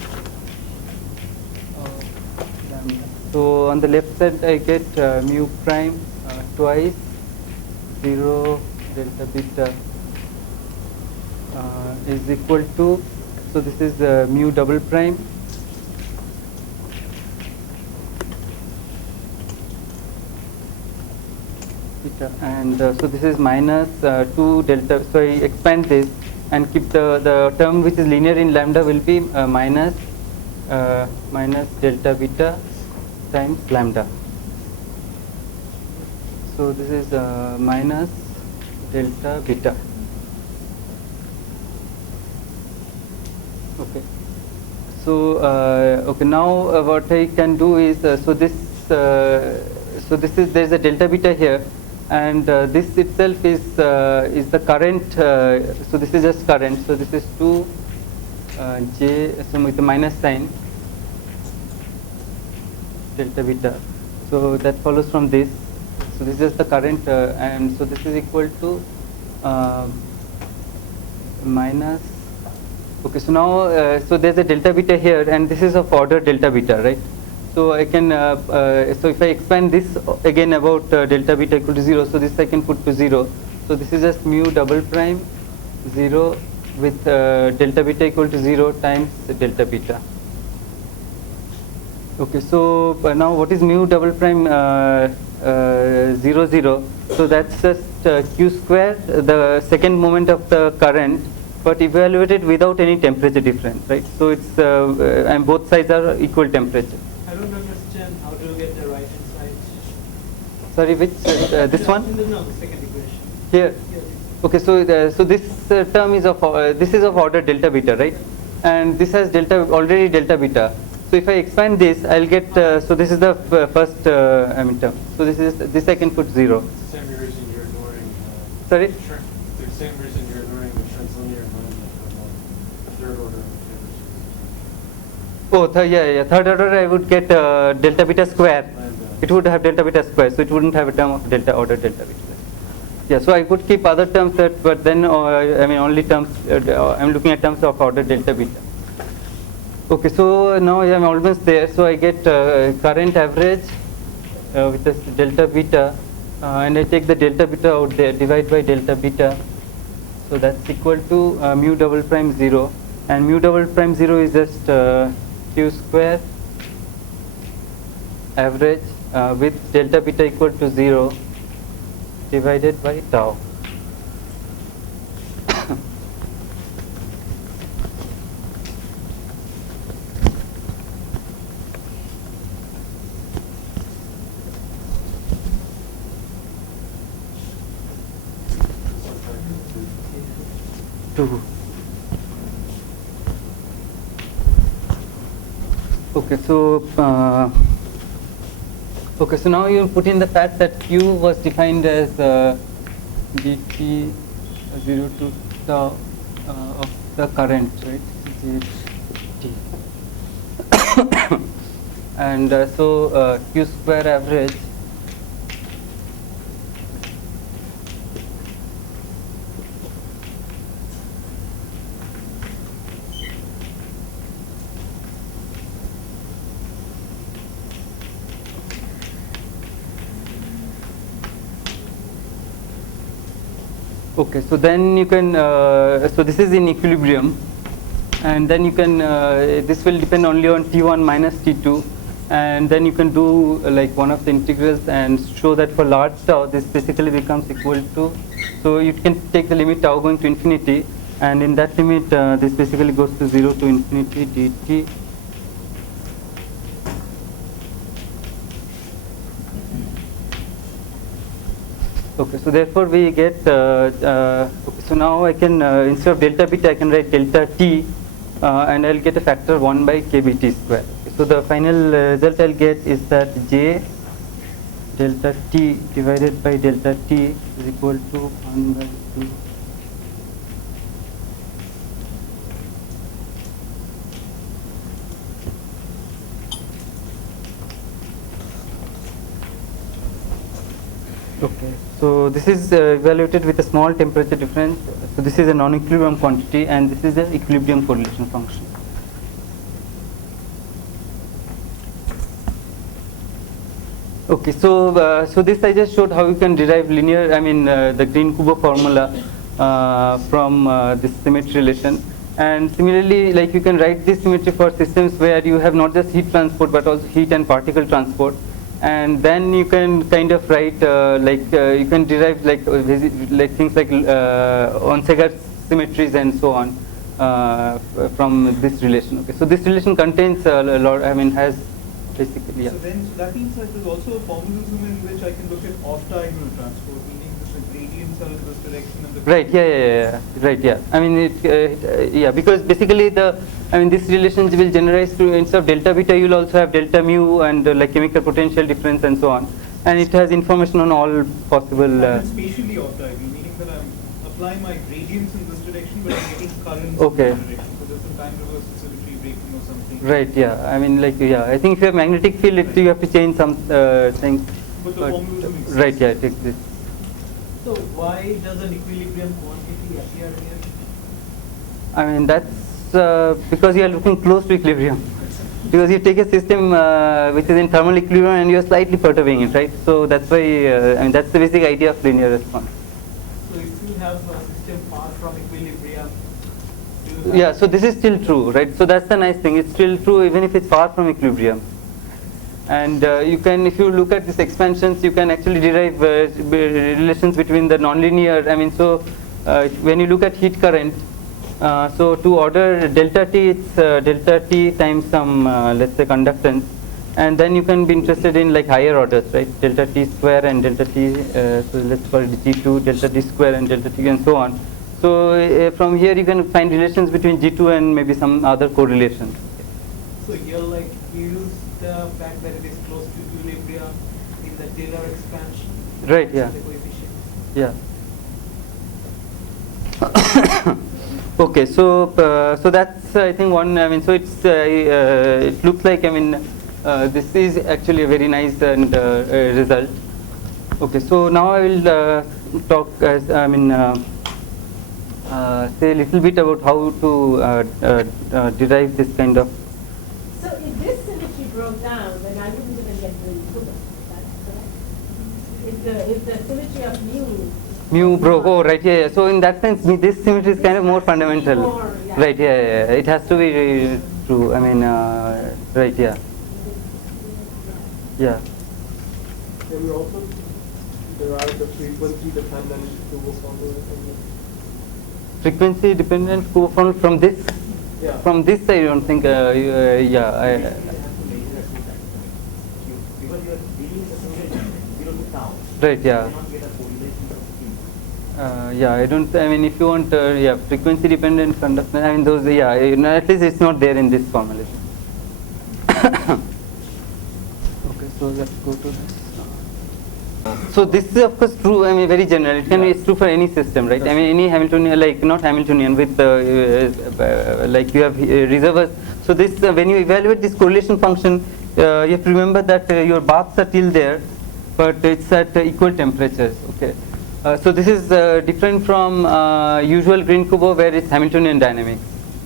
of lambda. So on the left side I get mu prime twice 0 delta beta is equal to, so this is mu double prime beta, and so this is minus 2 delta. So I expand this and keep the term which is linear in lambda will be minus delta beta times lambda. So this is minus delta beta. Okay. So okay, now what I can do is so this is, there is a delta beta here, and this itself is the current. So this is just current. So this is 2 j. So with the minus sign delta beta. So that follows from this. So this is the current, and so this is equal to minus. Okay, so now so there's a delta beta here, and this is of order delta beta, right? So I can so if I expand this again about delta beta equal to 0, so this I can put to 0. So this is just mu double prime 0 with delta beta equal to 0 times delta beta. Okay, so now what is mu double prime 0 0? So that's just q square, the second moment of the current, but evaluated without any temperature difference, right? So it's and both sides are equal temperature. I don't understand how to get the right hand side. Sorry, which this one? No, the second equation. Here. Yes. Okay, so so this term is of this is of order delta beta, right? And this has already delta beta. So if I expand this, I'll get so this is the first term. So this I can put 0. Same reason you're ignoring. Sorry. Sure. The same reason you're ignoring the translinear line, third order. Oh, yeah. Third order, I would get delta beta square. It would have delta beta square, so it wouldn't have a term of delta order delta beta. Yeah, so I could keep other terms, but then only terms. I'm looking at terms of order delta beta. Okay, so now I'm almost there. So I get current average with this delta beta, and I take the delta beta out there, divide by delta beta. So that's equal to mu double prime 0, and mu double prime 0 is just q square average with delta beta equal to 0 divided by tau. Okay, so now you put in the fact that Q was defined as dt 0 to tau of the current, right? Gt. And so Q square average okay, so then you can, so this is in equilibrium, and then you can, this will depend only on T1 minus T2, and then you can do like one of the integrals and show that for large tau this basically becomes equal to, so you can take the limit tau going to infinity, and in that limit this basically goes to 0 to infinity dt. Okay, so therefore we get, okay, so now I can, instead of delta beta I can write delta t, and I'll get a factor 1 by kbt square. So the final result I'll get is that j delta t divided by delta t is equal to 1 by 2. Okay, so this is evaluated with a small temperature difference. So this is a non-equilibrium quantity, and this is the equilibrium correlation function. Okay, so so this I just showed how you can derive linear, I mean the Green-Kubo formula from this symmetry relation. And similarly, like you can write this symmetry for systems where you have not just heat transport but also heat and particle transport. And then you can kind of write you can derive like things like Onsegar symmetries and so on from this relation. Okay, so this relation contains a lot. I mean, has basically. Yeah. So then, so that means that there's also a formalism in which I can look at off-diagonal transport, meaning that the gradients are in this direction and the. Right. Yeah. Right. Yeah. I mean, yeah, because basically this relations will generalize to, instead of delta beta, you'll also have delta mu and like chemical potential difference and so on, and it has information on all possible. Spatially off-diagonal, meaning that I'm applying my gradients in this direction, but I'm getting currents Okay. in this direction. So there's some time reversal symmetry breaking or something. Right. Yeah. I mean, like, yeah. I think if you have magnetic field, you have to change some things. But the formalism exists. Right. Yeah. It exists. So why does an equilibrium quantity appear here? I mean, that's because you are looking close to equilibrium. Because you take a system which is in thermal equilibrium and you are slightly perturbing it, right? So that's why, I mean, that's the basic idea of linear response. So if you have a system far from equilibrium, Yeah, so this is still true, right? So that's the nice thing. It's still true even if it's far from equilibrium. And you can, if you look at these expansions, you can actually derive relations between the nonlinear. I mean, so when you look at heat current, so to order delta T, it's delta T times some, let's say, conductance. And then you can be interested in like higher orders, right? Delta T square and delta T, so let's call it G2, delta T square and delta T and so on. So from here you can find relations between G2 and maybe some other correlations. so you're like use the fact that it is close to equilibrium in the Taylor expansion. Right, yeah. The coefficient. Yeah. Okay, so so that's I think one. I mean, so it's it looks like, I mean, this is actually a very nice and result. Okay, so now I will talk as I mean say a little bit about how to derive this kind of. So if this symmetry broke down, then I wouldn't even get the equivalent. That's correct. If the symmetry of mu Mu bro. Oh, right. Yeah, yeah. So in that sense, this symmetry is kind of more fundamental. More, yeah. Right. Yeah, yeah, yeah. It has to be true. I mean, right. Yeah. Yeah. Can we also derive the frequency dependent formula from this? Frequency dependent formula from this. Yeah. From this, I don't think. Yeah. Because you are dealing with a simulation, 0 to tau. Right. You Yeah. cannot get a correlation of field. Yeah, I don't. I mean, if you want, yeah, frequency dependent conductance. I mean, those. Yeah, at least it's not there in this formulation. Okay, so let's go to this. So this is of course true. I mean, very general. It can be it's true for any system, right? I mean, any Hamiltonian, like not Hamiltonian, with like you have reservoirs. So this, when you evaluate this correlation function, you have to remember that your baths are still there, but it's at equal temperatures. Okay. So this is different from usual Green-Kubo where it's Hamiltonian dynamics.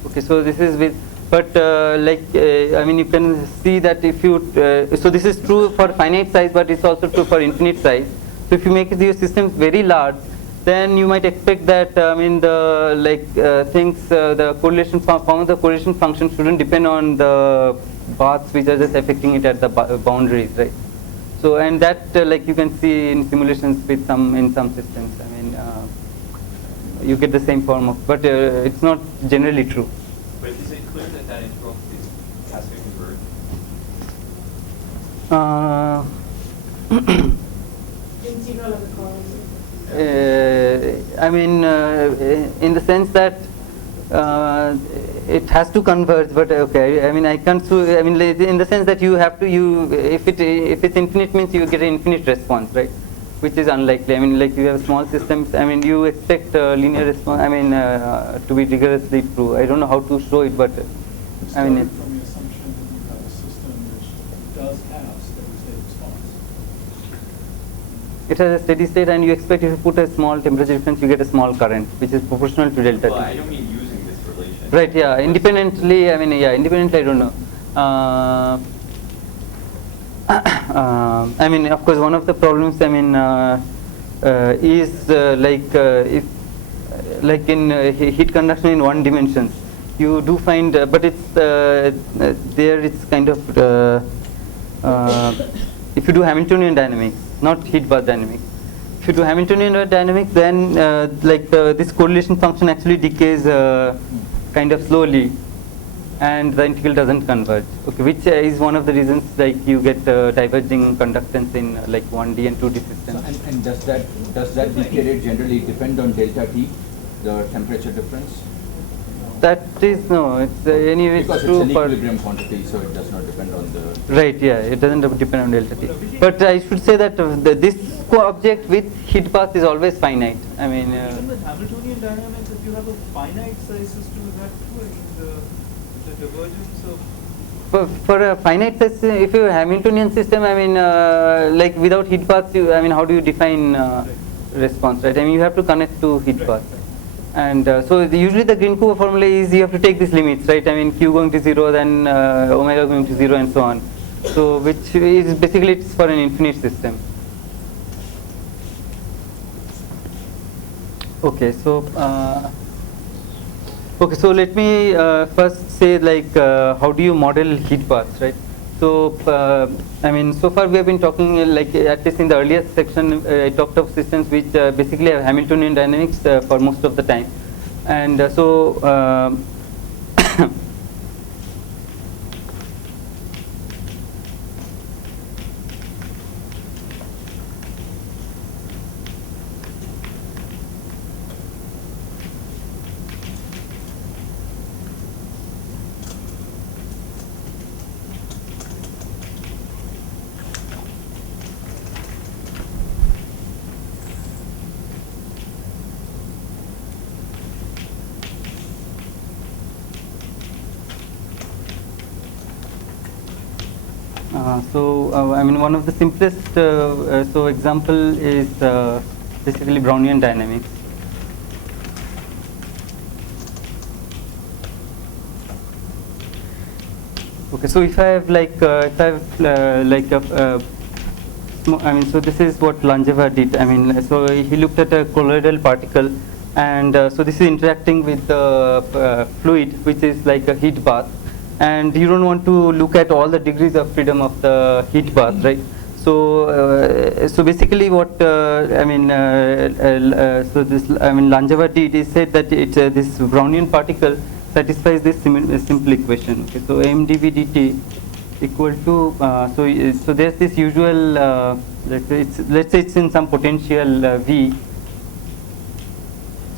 Okay, so this is with, but I mean, you can see that if you, so this is true for finite size, but it's also true for infinite size. So if you make your systems very large, then you might expect that I mean the things, the correlation form of the correlation function shouldn't depend on the paths which are just affecting it at the boundaries, right? So and that like you can see in simulations with in some systems. I mean, you get the same form of, but it's not generally true. But is it clear that that integral has to converge? Integral of the column. I mean, in the sense that it has to converge, but okay. I mean, I can't. I mean, in the sense that you have to. If it's infinite means you get an infinite response, right? Which is unlikely. I mean, like you have small systems. I mean, you expect linear response. I mean, to be rigorously true. I don't know how to show it, but I mean. From the assumption that you have a system which does have steady state response. It has a steady state, and you expect if you put a small temperature difference, you get a small current, which is proportional to delta Well, T. I don't mean using this relation. Right, yeah, independently, I mean, yeah, independently, I don't know. I mean, of course, one of the problems, I mean, is if, like in heat conduction in one dimension, you do find, but it's, there it's kind of, if you do Hamiltonian dynamics, not heat bath dynamics. If you do Hamiltonian dynamics, then this correlation function actually decays kind of slowly, and the integral doesn't converge. Okay, which is one of the reasons like you get diverging conductance in like 1D and 2D systems. So, and does that decay rate generally depend on delta T, the temperature difference? That is no. It's anyway Because true it's an for equilibrium quantity, so it does not depend on the. right. Yeah, it doesn't depend on delta T. But I should say that this co-object with heat bath is always finite. I mean. Even with Hamiltonian dynamics, if you have a finite size system, is that true? I mean, the divergence of. For a finite system, if you have a Hamiltonian system, I mean, like without heat baths, I mean, how do you define response, right? I mean, you have to connect to heat bath. And so usually the Green-Kubo formula is you have to take these limits, right? I mean, Q going to 0, then omega going to 0, and so on. So which is basically it's for an infinite system. Okay, so let me first say like how do you model heat baths, right? So I mean, so far we have been talking like at least in the earlier section I talked of systems which basically have Hamiltonian dynamics for most of the time, and I mean, one of the simplest so example is basically Brownian dynamics. Okay, so if I have like I mean, so this is what Langevin did. I mean, so he looked at a colloidal particle, and so this is interacting with the fluid, which is like a heat bath, and you don't want to look at all the degrees of freedom of the heat bath, right? So, so basically, what so this Langevin did is said that this Brownian particle satisfies this simple equation. Okay, so mdv dt equal to so there's this usual let's say it's in some potential v.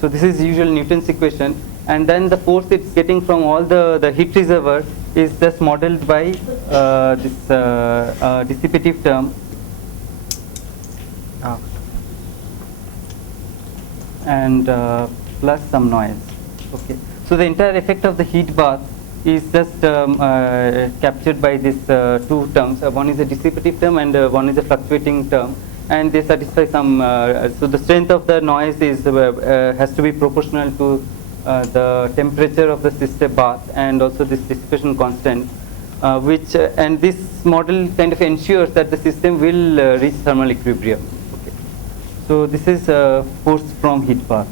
So this is usual Newton's equation, and then the force it's getting from all the heat reservoir is just modeled by this dissipative term and plus some noise. Okay, so the entire effect of the heat bath is just captured by these two terms. One is a dissipative term and one is a fluctuating term, and they satisfy some. So the strength of the noise is has to be proportional to the temperature of the system bath and also this dissipation constant, which and this model kind of ensures that the system will reach thermal equilibrium. Okay. So this is force from heat bath.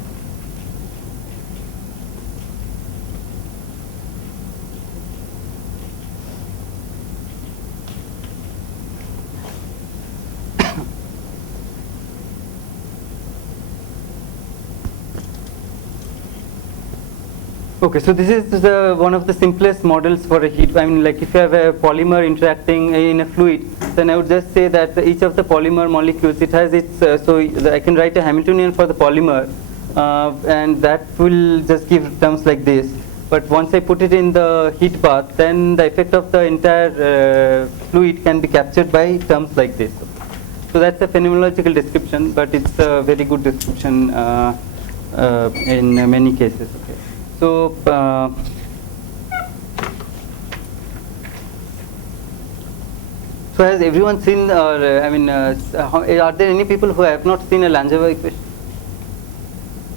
Okay, so this is one of the simplest models for a heat. I mean, like if you have a polymer interacting in a fluid, then I would just say that each of the polymer molecules, it has its, so I can write a Hamiltonian for the polymer, and that will just give terms like this. But once I put it in the heat bath, then the effect of the entire fluid can be captured by terms like this. So that's a phenomenological description, but it's a very good description in many cases. Okay. So, so has everyone seen, or are there any people who have not seen a Langevin equation?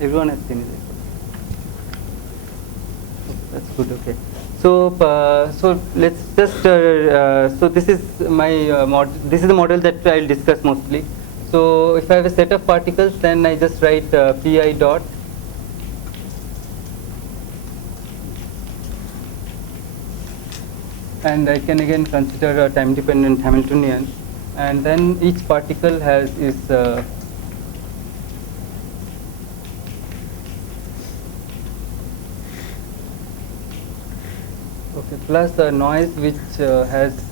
Everyone has seen it. That's good. Okay. So, so let's just. So this is my this is the model that I'll discuss mostly. So if I have a set of particles, then I just write pi dot. And I can again consider a time dependent Hamiltonian, and then each particle has is okay, plus the noise which has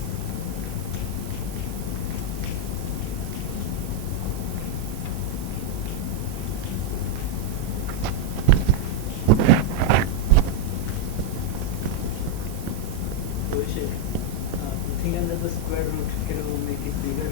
Nothing under the square root, can you make it bigger?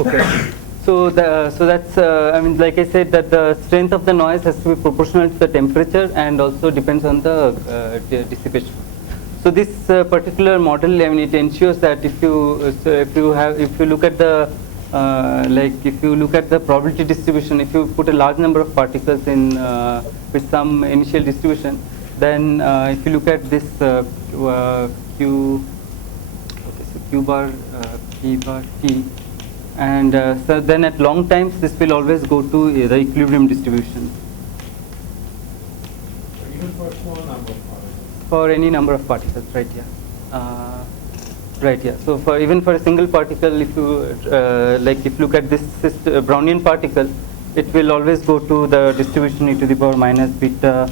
okay. So that's I mean, like I said, that the strength of the noise has to be proportional to the temperature and also depends on the dissipation. So this particular model, I mean, it ensures that if you look at the if you look at the probability distribution, if you put a large number of particles in with some initial distribution, then if you look at this q bar p bar t, and so then at long times this will always go to the equilibrium distribution. Even for a small number of particles? For any number of particles, right? Yeah. Right. Yeah. So for even for a single particle, if you if you look at this Brownian particle, it will always go to the distribution e to the power minus beta .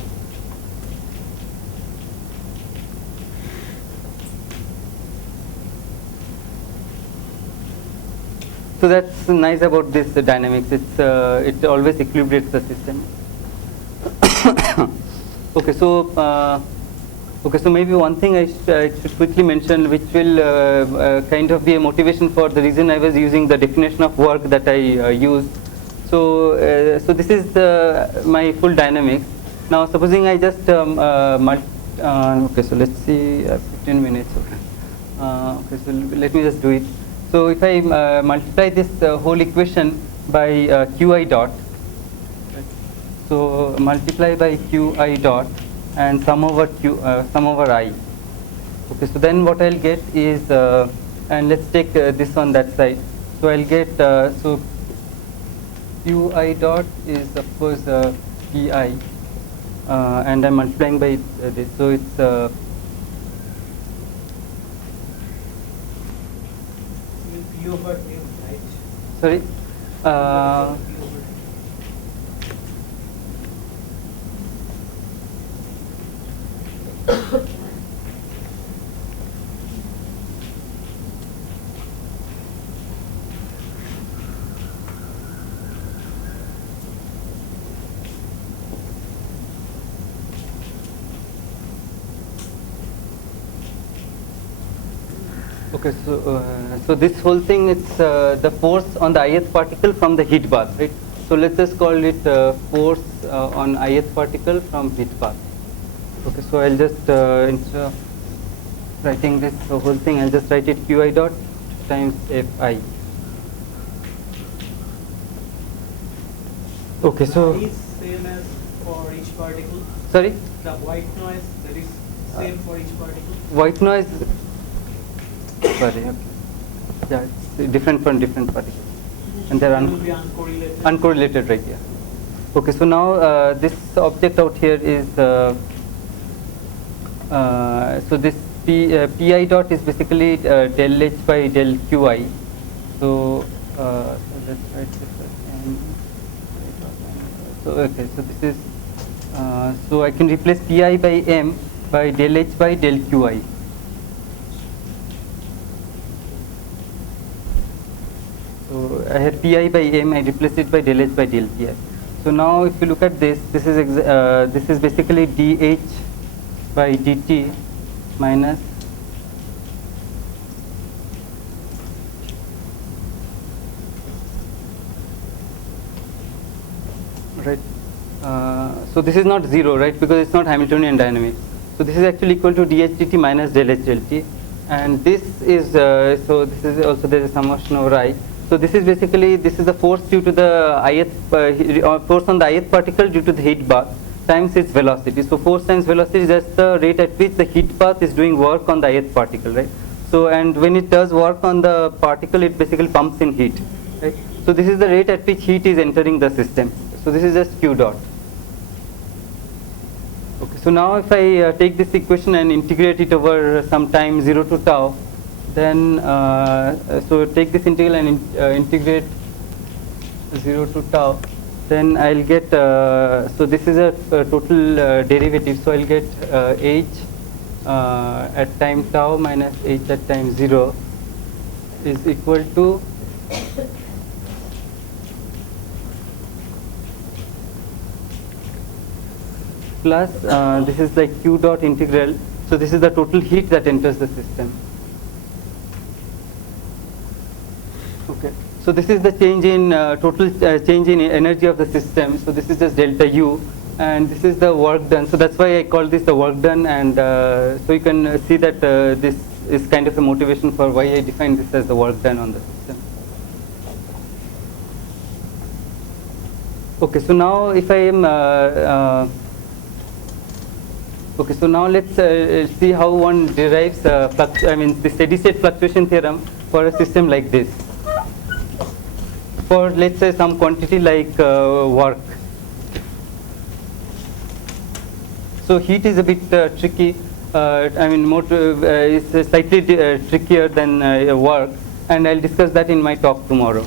So that's nice about this dynamics. It always equilibrates the system. Okay, so maybe one thing I should quickly mention, which will kind of be a motivation for the reason I was using the definition of work that I used. So this is my full dynamics. Now, supposing I just okay, so let's see, 15 minutes. Okay, so let me just do it. So if I multiply this whole equation by qi dot, so multiply by qi dot and sum over I. Okay, so then what I'll get is, and let's take this on that side. So I'll get so qi dot is of course pi, and I'm multiplying by this. So it's P over M, right? sorry. P over Okay, so this whole thing, it's the force on the ith particle from the heat bath, right? So let's just call it force on ith particle from heat bath. Okay, so I'll just instead of writing this whole thing, I'll just write it qi dot times fi. Okay, so is same as for each particle. sorry, The white noise that is same for each particle. white noise. Sorry, okay. Yeah, it's different from different particles, and they're It will be uncorrelated. uncorrelated, right? Yeah. Okay, so now this object out here is so this pi dot is basically del h by del qi. So let's write this again. So okay, so this is so I can replace pi by m by del h by del qi. So I had pi by m, I replace it by del h by del pi. So now if you look at this, this is basically dh by dt minus right. So this is not zero, right, because it's not Hamiltonian dynamics. So this is actually equal to dh dt minus del h del t, and this is so this is also there is a summation over I. So this is basically, this is the force due to the ith force on the ith particle due to the heat bath times its velocity. So force times velocity is just the rate at which the heat bath is doing work on the ith particle, right? So and when it does work on the particle, it basically pumps in heat, right? So this is the rate at which heat is entering the system. So this is just q dot. Okay, so now if I take this equation and integrate it over some time 0 to tau, then so take this integral and integrate 0 to tau, then I'll get so this is a total derivative, so I'll get h at time tau minus h at time 0 is equal to plus this is like q dot integral, so this is the total heat that enters the system. Okay, so this is the change in total change in energy of the system. So this is just delta U, and this is the work done. So that's why I call this the work done, and so you can see that this is kind of a motivation for why I define this as the work done on the system. Okay, so now if I am okay, so now let's see how one derives the steady state fluctuation theorem for a system like this. For let's say some quantity like work. So heat is a bit tricky. It's slightly trickier than work, and I'll discuss that in my talk tomorrow.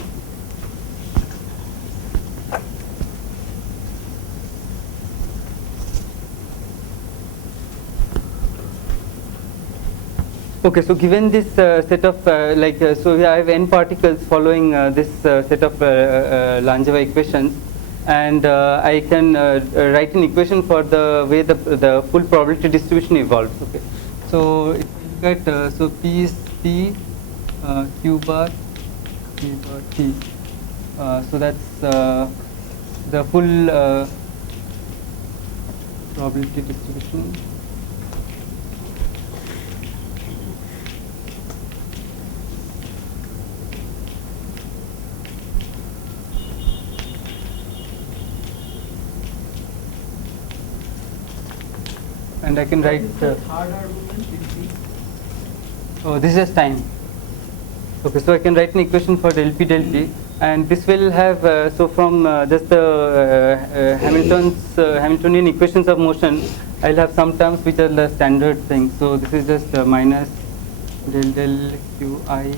Okay, so given this set of so I have n particles following this set of Langevin equations, and I can write an equation for the way the full probability distribution evolves. Okay, so if you look at so P is P, Q bar, P bar T. So that's the full probability distribution. And I can write. Third argument in P. Oh, this is just time. Okay, so I can write an equation for del P del T, and this will have so from just the Hamiltonian equations of motion, I'll have some terms which are the standard things. So this is just minus del Qi.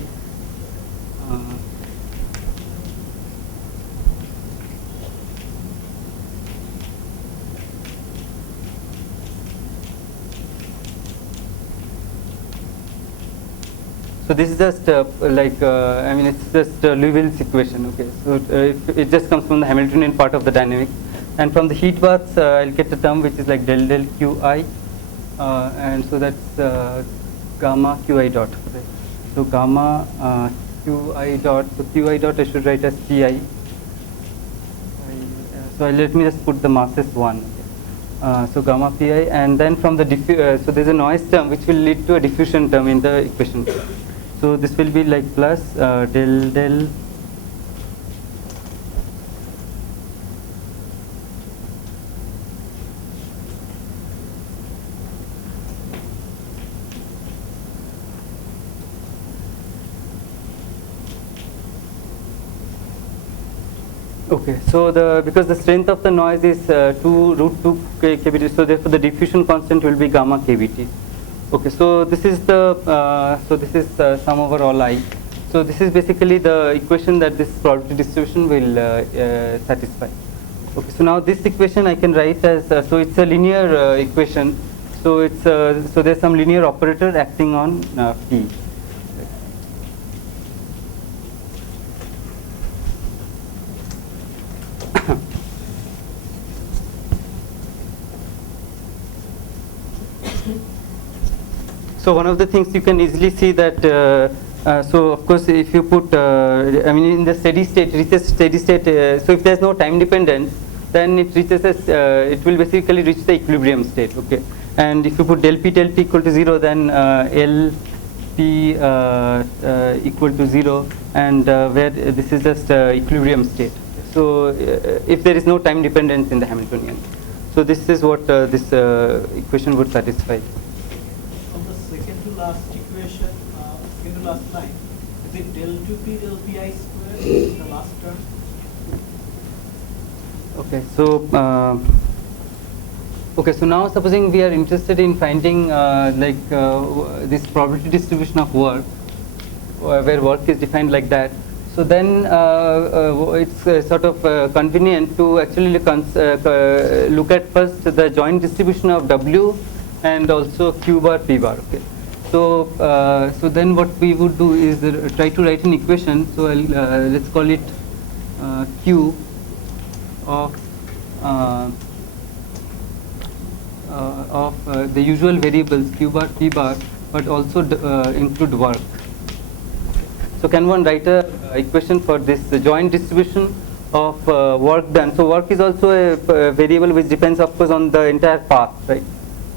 So this is just I mean it's just Liouville's equation. Okay, so it just comes from the Hamiltonian part of the dynamics, and from the heat baths I'll get a term which is like del Qi, and so that's gamma Qi dot. Right? So gamma Qi dot. So Qi dot I should write as Pi. So let me just put the mass as 1. So gamma Pi, and then from the so there's a noise term which will lead to a diffusion term in the equation. So this will be like plus del. Okay, so because the strength of the noise is 2√2 kBt, so therefore the diffusion constant will be gamma kBt. Okay, so this is the sum over all I. So this is basically the equation that this probability distribution will satisfy. Okay, so now this equation I can write as so it's a linear equation. So it's so there's some linear operator acting on P. So one of the things you can easily see that so of course if you put I mean in the steady state, reaches steady state, so if there's no time dependence, then it reaches as it will basically reach the equilibrium state. Okay, and if you put del P equal to 0, then LP equal to 0, and where this is just equilibrium state. So if there is no time dependence in the Hamiltonian, so this is what this equation would satisfy. Last equation, second to last line, is it del 2p del pi square, the last term? Okay, so okay, so now supposing we are interested in finding this probability distribution of work, where work is defined like that. So then it's sort of convenient to actually look at first the joint distribution of W and also Q bar P bar. Okay. So, so then what we would do is try to write an equation. So let's call it Q of the usual variables Q bar, P bar, but also include work. So can one write a equation for this joint distribution of work done? So work is also a variable which depends, of course, on the entire path, right?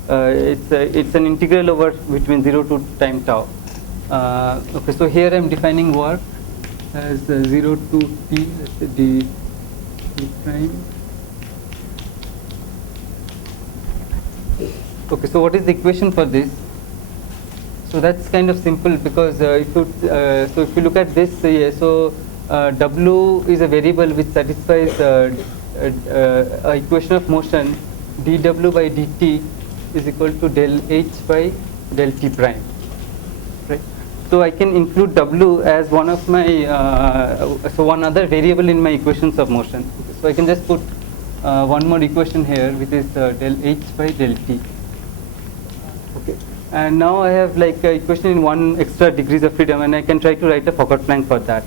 It's an integral over between 0 to time tau. Okay, so here I'm defining work as 0 to t, let's say d prime. Okay, so what is the equation for this? So that's kind of simple, because if you look at this, so W is a variable which satisfies a equation of motion dW by dt is equal to del H by del T prime, right? So I can include W as one of my so one other variable in my equations of motion. So I can just put one more equation here, which is del H by del T. Okay. And now I have like a equation in 1 extra degrees of freedom, and I can try to write a Fokker-Planck for that.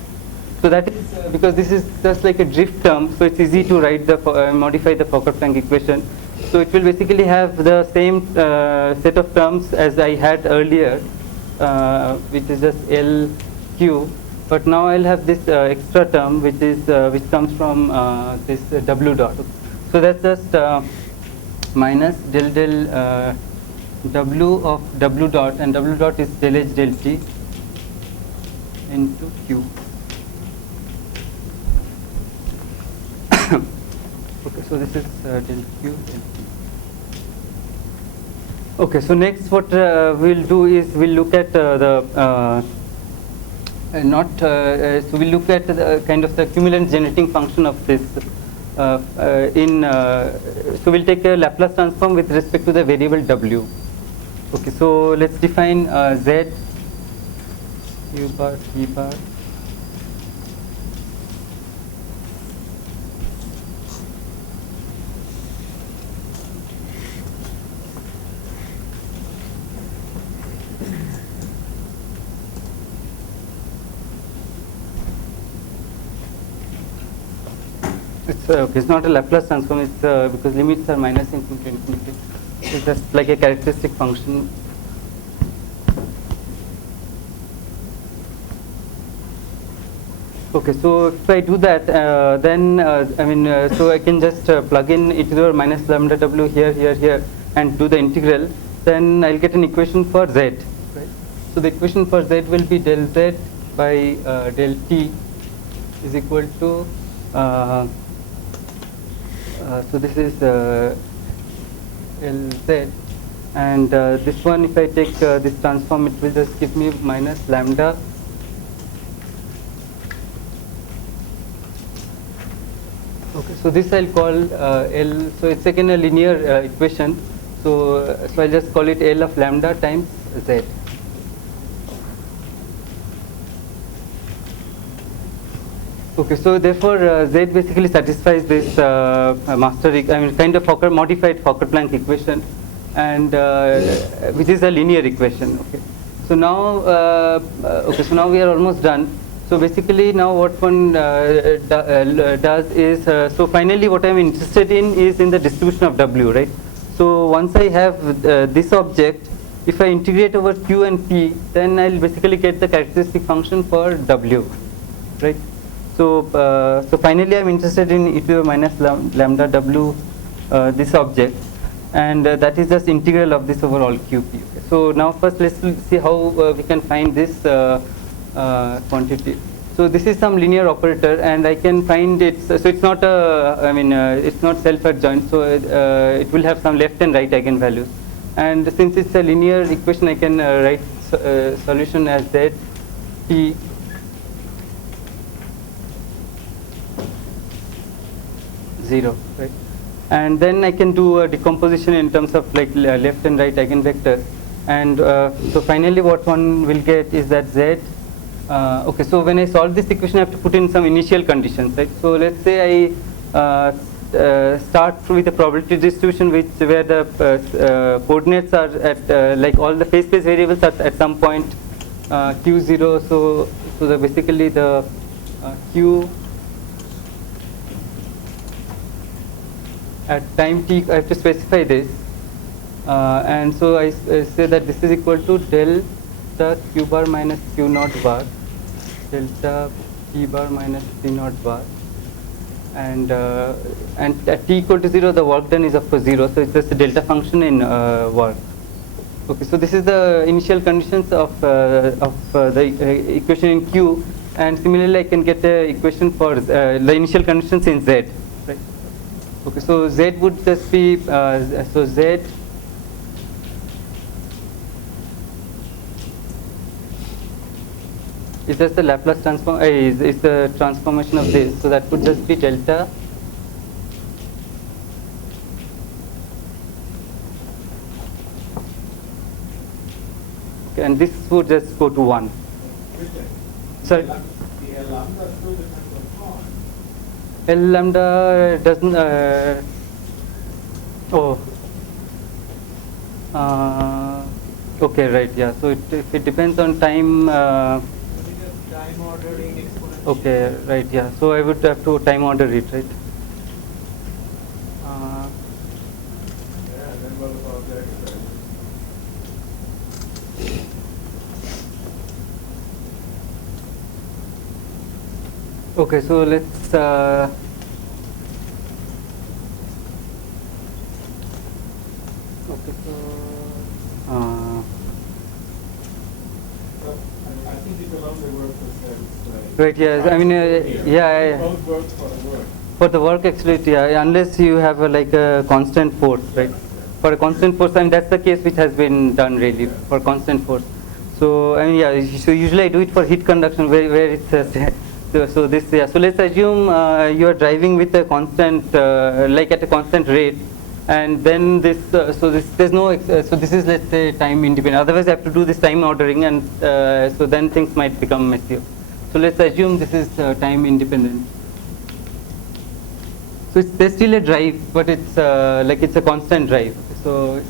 So that is because this is just like a drift term, so it's easy to write the modify the Fokker-Planck equation. So it will basically have the same set of terms as I had earlier, which is just LQ. But now I'll have this extra term, which is which comes from this W dot. So that's just minus del del W of W dot, and W dot is del H del T into Q. Okay, so this is del Q del T. Okay, so next what we'll do is we'll look at so we'll look at the kind of the cumulant generating function of this so we'll take a Laplace transform with respect to the variable W. Okay, so let's define Z, U bar, T bar. It's not a Laplace transform, it's because limits are minus infinity to infinity. It's just like a characteristic function. Okay, so if I do that, then so I can just plug in e to the power minus lambda W here, here, here, and do the integral. Then I'll get an equation for Z. Right? So the equation for Z will be del Z by del T is equal to so this is Lz, and this one, if I take this transform, it will just give me minus lambda okay, so this I'll call L, so it's again a linear equation, so I'll just call it L of lambda times Z. Okay, so therefore Z basically satisfies this kind of modified Fokker-Planck equation, and which is a linear equation. Okay, so now so now we are almost done. So basically now what one does is so finally what I'm interested in is in the distribution of W, right? So once I have this object, if I integrate over Q and P, then I'll basically get the characteristic function for W, right? So, so finally I'm interested in e to the power minus lambda W, this object, and that is just integral of this over all QP. Okay. So now first let's see how we can find this quantity. So this is some linear operator, and I can find it, so it's not a, it's not self-adjoint, so it will have some left and right eigenvalues. And since it's a linear equation, I can write solution as Z T zero, right? And then I can do a decomposition in terms of like left and right eigenvectors, and so finally what one will get is that Z. Okay, so when I solve this equation, I have to put in some initial conditions, right? So let's say I start with a probability distribution where the coordinates are at like all the phase space variables are at some point Q0. So basically the Q at time t, I have to specify this, and so I say that this is equal to delta Q bar minus Q naught bar, delta P bar minus P naught bar, and at t equal to 0, the work done is of course 0, so it's just a delta function in work. Okay, so this is the initial conditions of the equation in Q, and similarly I can get the equation for the initial conditions in Z, right? Okay, so Z would just be so Z is just the Laplace transform, is the transformation of this, so that would just be delta okay, and this would just go to 1. Sorry, The L lambda still depends on time. L lambda doesn't Okay, right, yeah. So if it depends on time, Time ordering exponential. okay, right, yeah. So I would have to time order it, right? Yeah, and then what about the experiment? Okay, so let's okay, so I think it alone work for steps. right, yes. I mean, yeah, Both work for the work. for the work actually, yeah, unless you have like a constant force, right? For a constant force, I mean that's the case which has been done really for constant force. So I mean, yeah. So usually I do it for heat conduction where it's so this, yeah. So let's assume you are driving with a constant like at a constant rate, and then this so this there's no so this is, let's say, time independent. Otherwise I have to do this time ordering, and so then things might become messy. So let's assume this is time independent. So there's still a drive, but it's like it's a constant drive. So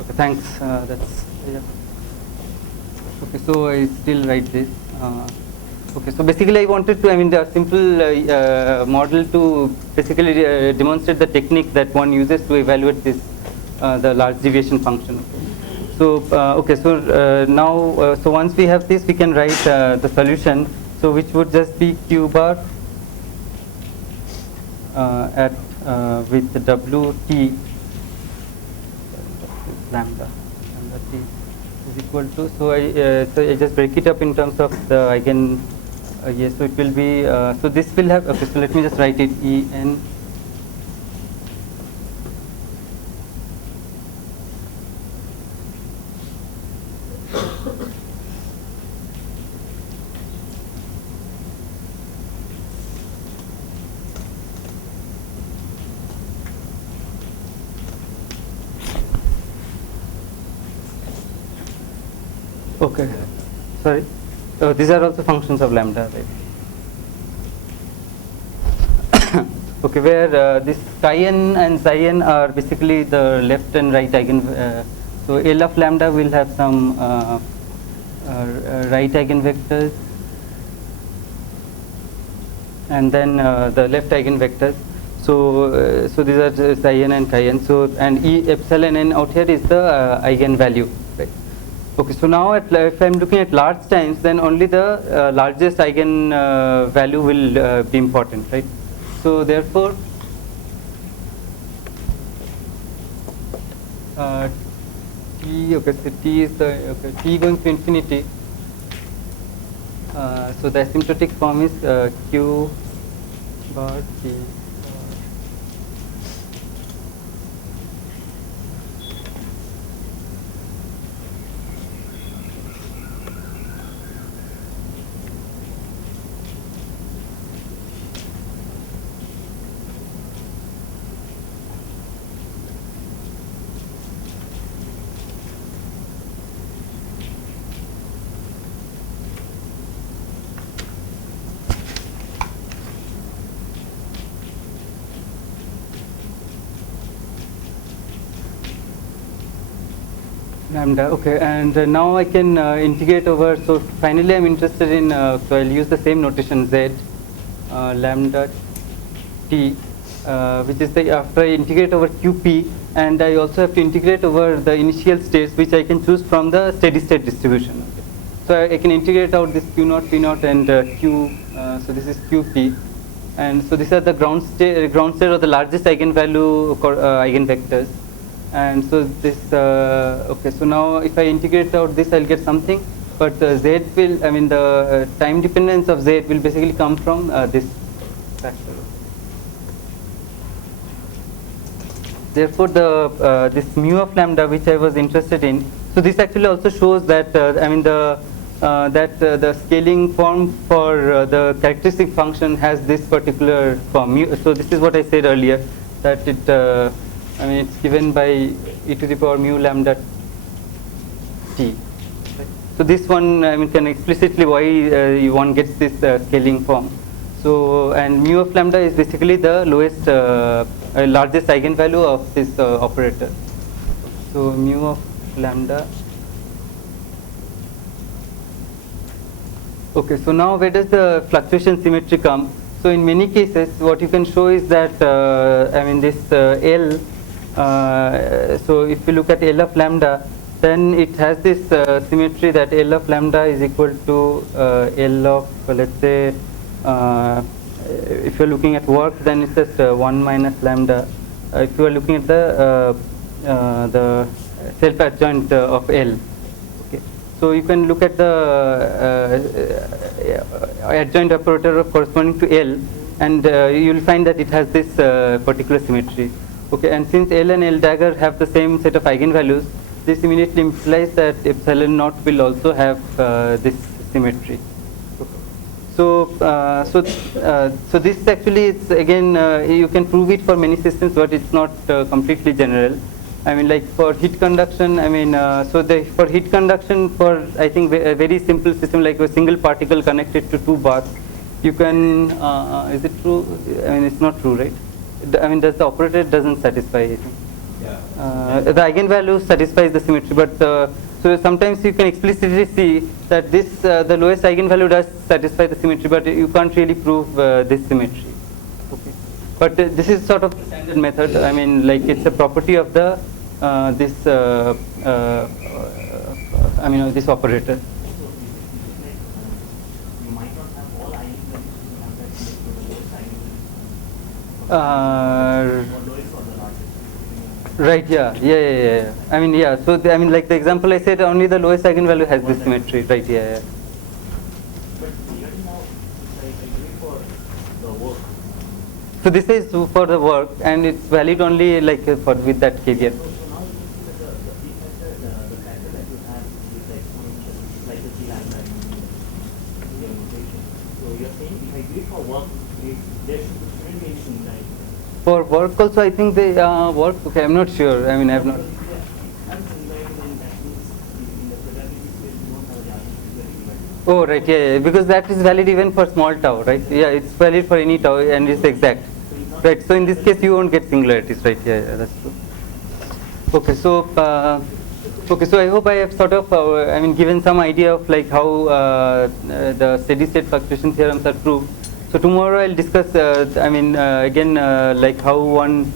okay, thanks. That's yeah. Okay, so I still write this. Okay, so basically I wanted to, I mean, the simple model to basically demonstrate the technique that one uses to evaluate this the large deviation function. So okay, so now so once we have this, we can write the solution. So which would just be q bar at with the WT lambda t is equal to, so I just break it up in terms of the eigen. Yes, so it will be so this will have, okay, so let me just write it En. Okay, sorry. Oh, these are also functions of lambda, right? Okay, where this chi n and psi n are basically the left and right eigen. So L of lambda will have some right eigenvectors, and then the left eigenvectors. So so these are psi n and chi n. So and E epsilon n out here is the eigenvalue. Okay, so now if I am looking at large times, then only the largest eigen value will be important, right? So therefore, t, okay, so t is the, okay, t going to infinity. So the asymptotic form is q bar t. Lambda, okay, and now I can integrate over. So finally, I'm interested in. So I'll use the same notation z, lambda t, which is the after I integrate over qp, and I also have to integrate over the initial states, which I can choose from the steady state distribution. Okay. So I can integrate out this q naught, p naught, and q. So this is qp, and so these are the ground state or the largest eigenvalue eigenvectors. And so this, okay, so now if I integrate out this, I'll get something, but z will, I mean the time dependence of z will basically come from this factor. Therefore, the this mu of lambda, which I was interested in, so this actually also shows that I mean the the scaling form for the characteristic function has this particular form. So this is what I said earlier, that it. I mean, it's given by e to the power mu lambda t. So this one, I mean, can explicitly why one gets this scaling form. So, and mu of lambda is basically the lowest, largest eigenvalue of this operator. So, mu of lambda. Okay, so now where does the fluctuation symmetry come? So, in many cases, what you can show is that, I mean, this L. So, if you look at L of lambda, then it has this symmetry that L of lambda is equal to L of, let's say, if you are looking at work, then it's just 1 minus lambda. If you are looking at the self-adjoint of L. Okay. So you can look at the adjoint operator corresponding to L, and you will find that it has this particular symmetry. Okay. And since L and L dagger have the same set of eigenvalues, this immediately implies that epsilon naught will also have this symmetry. So, so this actually is again you can prove it for many systems, but it's not completely general. I mean, like for heat conduction, I mean, for heat conduction, for I think a very simple system like a single particle connected to two baths, you can. Is it true? I mean, it's not true, right? I mean, does the operator doesn't satisfy it? Yeah. The eigenvalue satisfies the symmetry, but so sometimes you can explicitly see that this the lowest eigenvalue does satisfy the symmetry, but you can't really prove this symmetry. Okay. But this is sort of the standard method. I mean, like it's a property of the this I mean this operator. You might not have all eigenvalues in lambda to the lowest eigenvalue. Right, yeah. I mean, yeah. So, I mean, like the example I said, only the lowest eigenvalue has this symmetry, right? Yeah. But here now, I agree for the work. So this is for the work, and it's valid only like for with that caveat. So now you can see that the factor that you have is the exponential, like the G lambda in your notation. So you're saying if I agree for work, there shouldn't be any similarity. For work also, I think they work. Okay, I'm not sure. I mean, I have not. Oh, right, yeah, because that is valid even for small tau, right? Yeah, it's valid for any tau and it's exact. Right, so in this case you won't get singularities, right? Yeah, that's true. Okay, so I hope I have sort of, I mean, given some idea of like how the steady state fluctuation theorems are proved. So tomorrow I'll discuss, I mean, again, like how one,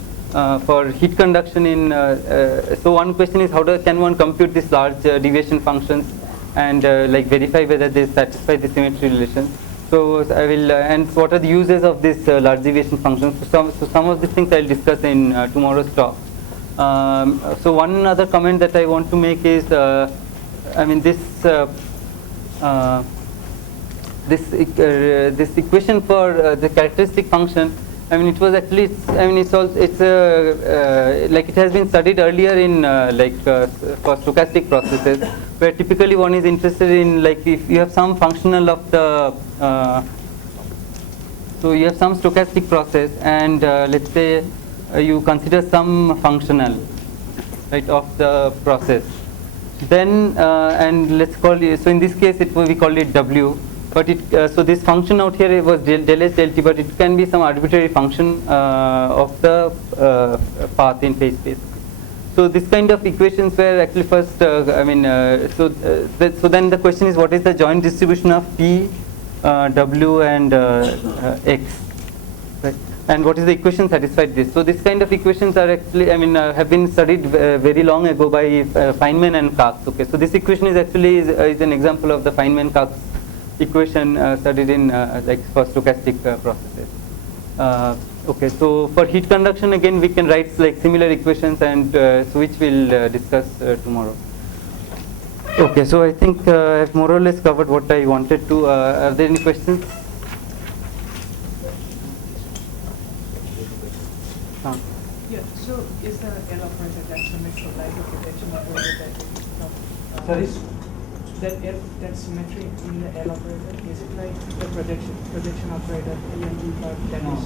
for heat conduction in, so one question is how can one compute these large deviation functions and like verify whether they satisfy the symmetry relation. So I will, and what are the uses of this large deviation functions. So some of these things I'll discuss in tomorrow's talk. So one other comment that I want to make is, I mean, this equation for the characteristic function. I mean, it was actually, I mean, it's like it has been studied earlier in for stochastic processes, where typically one is interested in like if you have some functional of the, so you have some stochastic process, and let's say you consider some functional, right, of the process. Then and let's call it, so in this case we call it W. But it, so this function out here was del S del T, but it can be some arbitrary function of the path in phase space. So this kind of equations were actually first, I mean, so then the question is, what is the joint distribution of P, W and X, right? And what is the equation satisfied this? So this kind of equations are actually, I mean, have been studied very long ago by Feynman and Cox. Okay, so this equation is actually is an example of the Feynman-Cox equation studied in like for stochastic processes. Okay, so for heat conduction again we can write like similar equations, and so which we'll discuss tomorrow. Okay, so I think I've more or less covered what I wanted to. Are there any questions? Yeah, so is the L operator that's symmetrical like a projection operator that Sorry? That symmetry in the L operator, is it like the projection operator that is